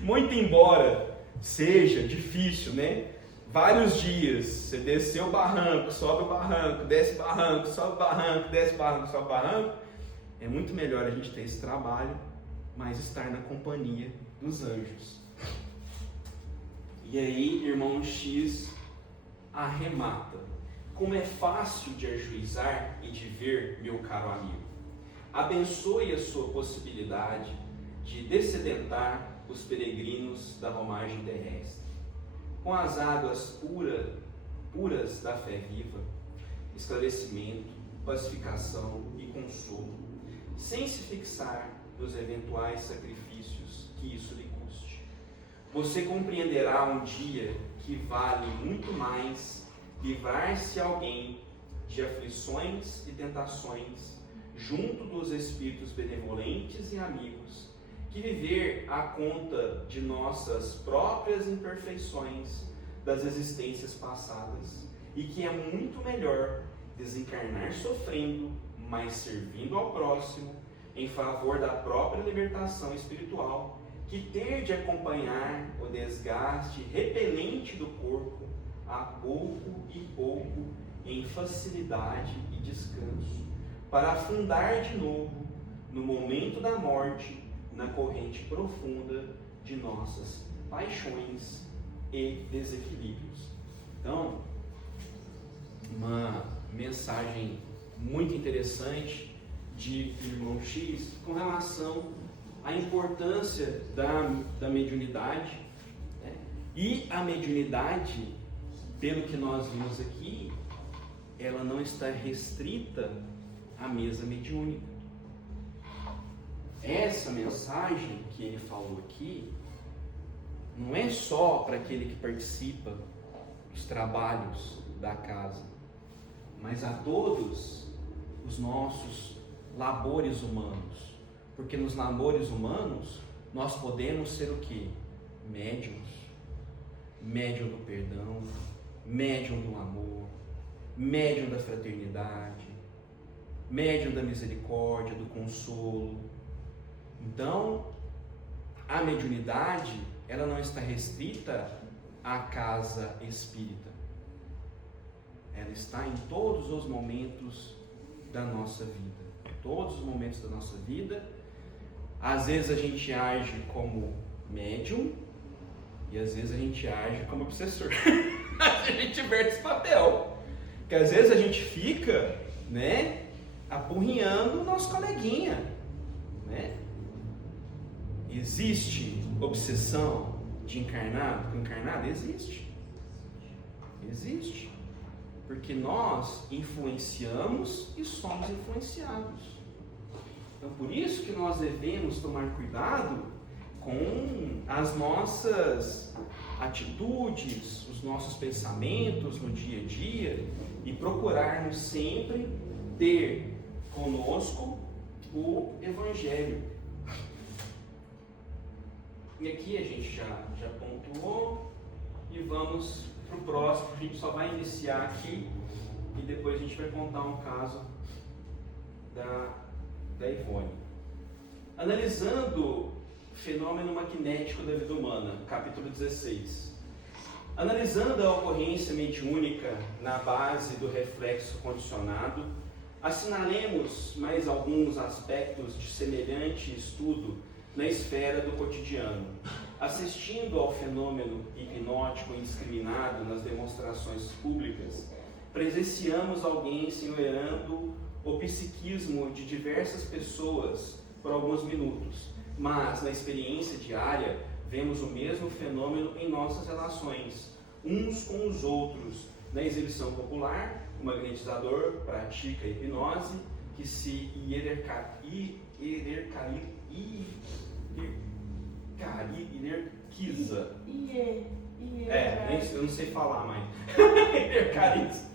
muito embora seja difícil, né? Vários dias, você desceu o barranco, sobe o barranco, desce o barranco, sobe o barranco, desce o barranco, sobe o barranco. É muito melhor a gente ter esse trabalho, mas estar na companhia dos anjos. E aí, irmão X arremata. Como é fácil de ajuizar e de ver, meu caro amigo. Abençoe a sua possibilidade de descedentar os peregrinos da romagem terrestre. Com as águas puras da fé viva, esclarecimento, pacificação e consolo, sem se fixar nos eventuais sacrifícios que isso lhe custe. Você compreenderá um dia que vale muito mais livrar-se alguém de aflições e tentações junto dos espíritos benevolentes e amigos, que viver à conta de nossas próprias imperfeições das existências passadas, e que é muito melhor desencarnar sofrendo, mas servindo ao próximo, em favor da própria libertação espiritual, que ter de acompanhar o desgaste repelente do corpo a pouco e pouco em facilidade e descanso, para afundar de novo, no momento da morte, na corrente profunda de nossas paixões e desequilíbrios. Então, uma mensagem muito interessante de irmão X com relação à importância da mediunidade, né? E a mediunidade, pelo que nós vimos aqui, ela não está restrita à mesa mediúnica. Essa mensagem que ele falou aqui não é só para aquele que participa dos trabalhos da casa, mas a todos os nossos labores humanos, porque nos labores humanos nós podemos ser o quê? Médiuns, médium do perdão, médium do amor, médium da fraternidade, médium da misericórdia, do consolo. Então, a mediunidade, ela não está restrita à casa espírita. Ela está em todos os momentos da nossa vida. Todos os momentos da nossa vida. Às vezes a gente age como médium e às vezes a gente age como obsessor. A gente inverte esse papel. Porque às vezes a gente fica, né, apurrinhando o nosso coleguinha, né? Existe obsessão de encarnado com encarnado? Existe. Existe. Porque nós influenciamos e somos influenciados. Então, por isso que nós devemos tomar cuidado com as nossas atitudes, os nossos pensamentos no dia a dia e procurarmos sempre ter conosco o Evangelho. E aqui a gente já pontuou e vamos para o próximo. A gente só vai iniciar aqui e depois a gente vai contar um caso da Ivone. Analisando o fenômeno magnético da vida humana, capítulo 16. Analisando a ocorrência mediúnica na base do reflexo condicionado, assinalemos mais alguns aspectos de semelhante estudo na esfera do cotidiano. Assistindo ao fenômeno hipnótico indiscriminado nas demonstrações públicas, presenciamos alguém senhoreando o psiquismo de diversas pessoas por alguns minutos, mas na experiência diária vemos o mesmo fenômeno em nossas relações, uns com os outros. Na exibição popular, o magnetizador pratica a hipnose, que se hierarquiza. Eu não sei falar mais. Hierarquiza.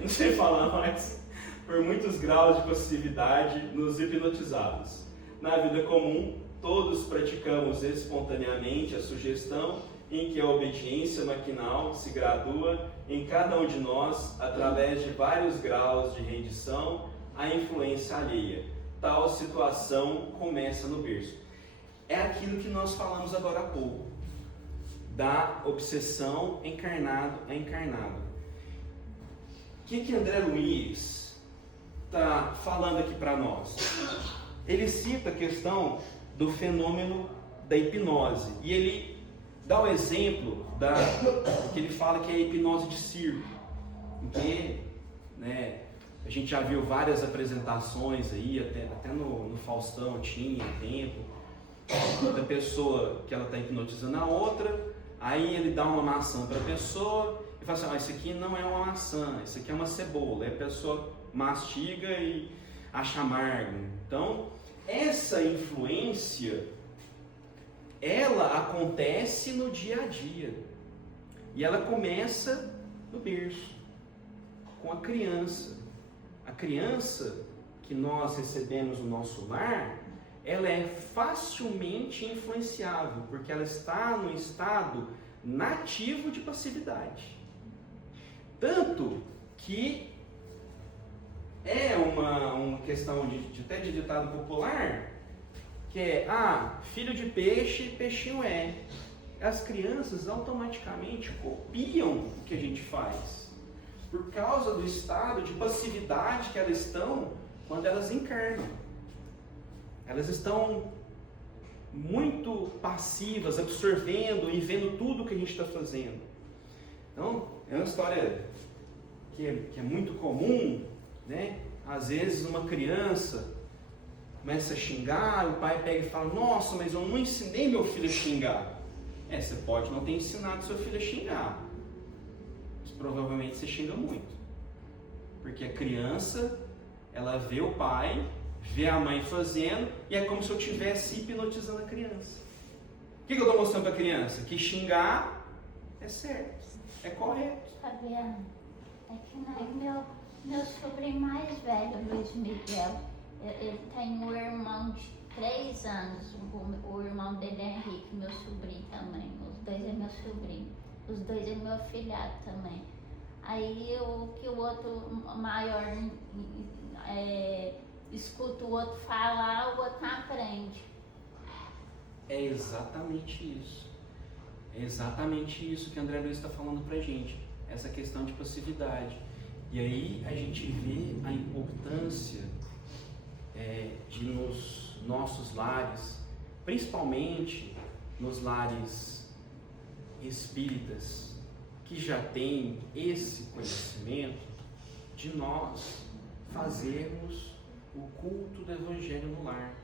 Não sei falar mais. Por muitos graus de passividade nos hipnotizados. Na vida comum, todos praticamos espontaneamente a sugestão em que a obediência maquinal se gradua em cada um de nós através de vários graus de rendição à influência alheia. Tal situação começa no berço. É aquilo que nós falamos agora há pouco, da obsessão encarnado a encarnado. O que André Luiz está falando aqui para nós? Ele cita a questão do fenômeno da hipnose e ele dá o exemplo que ele fala que é a hipnose de circo, em que, a gente já viu várias apresentações aí, até no Faustão tinha tempo, da pessoa que ela está hipnotizando a outra, aí ele dá uma maçã para a pessoa e fala assim, isso aqui não é uma maçã, isso aqui é uma cebola, aí a pessoa mastiga e acha amargo. Então, essa influência, ela acontece no dia a dia e ela começa no berço, com a criança. A criança que nós recebemos no nosso lar, ela é facilmente influenciável, porque ela está no estado nativo de passividade. Tanto que é uma questão até de ditado popular, que é, filho de peixe, peixinho é. As crianças automaticamente copiam o que a gente faz, por causa do estado de passividade que elas estão quando elas encarnam. Elas estão muito passivas, absorvendo e vendo tudo o que a gente está fazendo. Então, é uma história que é muito comum, né? Às vezes uma criança começa a xingar, o pai pega e fala, nossa, mas eu não ensinei meu filho a xingar. Você pode não ter ensinado seu filho a xingar, mas provavelmente você xinga muito. Porque a criança, ela vê o pai, vê a mãe fazendo, e é como se eu estivesse hipnotizando a criança. O que eu estou mostrando para a criança? Que xingar é certo, é correto. Fabiana, é que meu sobrinho mais velho, Luiz Miguel, ele tem um irmão de 3 anos, o irmão dele é Henrique, meu sobrinho também, os dois é meu sobrinho, os dois é meu afilhado também. Aí o que o outro maior escuta o outro falar, o outro aprende. É exatamente isso. É exatamente isso que André Luiz está falando pra gente. Essa questão de passividade. E aí a gente vê a importância de nos nossos lares, principalmente nos lares espíritas, que já têm esse conhecimento, de nós fazermos o culto do Evangelho no lar.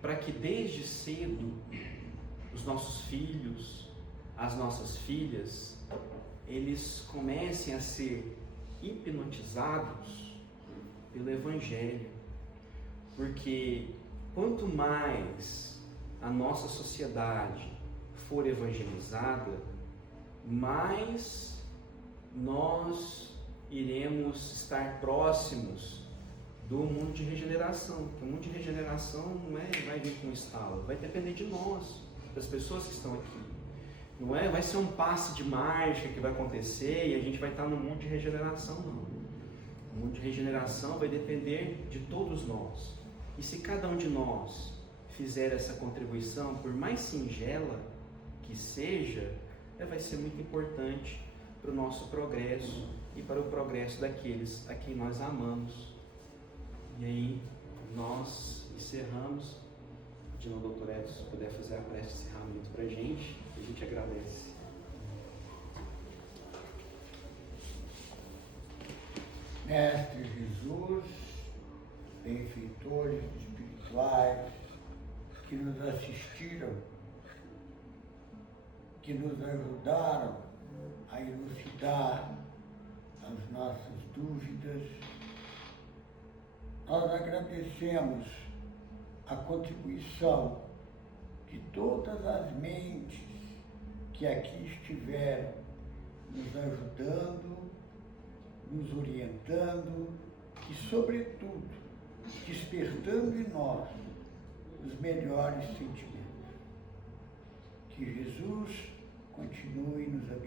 Para que desde cedo os nossos filhos, as nossas filhas, eles comecem a ser hipnotizados pelo Evangelho. Porque quanto mais a nossa sociedade for evangelizada, mais nós iremos estar próximos do mundo de regeneração. Porque o mundo de regeneração não vai vir com estalo, vai depender de nós, das pessoas que estão aqui. Não vai ser um passe de mágica que vai acontecer e a gente vai estar no mundo de regeneração, não. O mundo de regeneração vai depender de todos nós. E se cada um de nós fizer essa contribuição, por mais singela que seja, vai ser muito importante para o nosso progresso e para o progresso daqueles a quem nós amamos. E aí, nós encerramos, pedindo ao doutor Edson se puder fazer a prece de encerramento para a gente agradece. Mestre Jesus, benfeitores espirituais que nos assistiram, que nos ajudaram a elucidar as nossas dúvidas, nós agradecemos a contribuição de todas as mentes que aqui estiveram nos ajudando, nos orientando e, sobretudo, despertando em nós os melhores sentimentos. Que Jesus continue nos abençoando.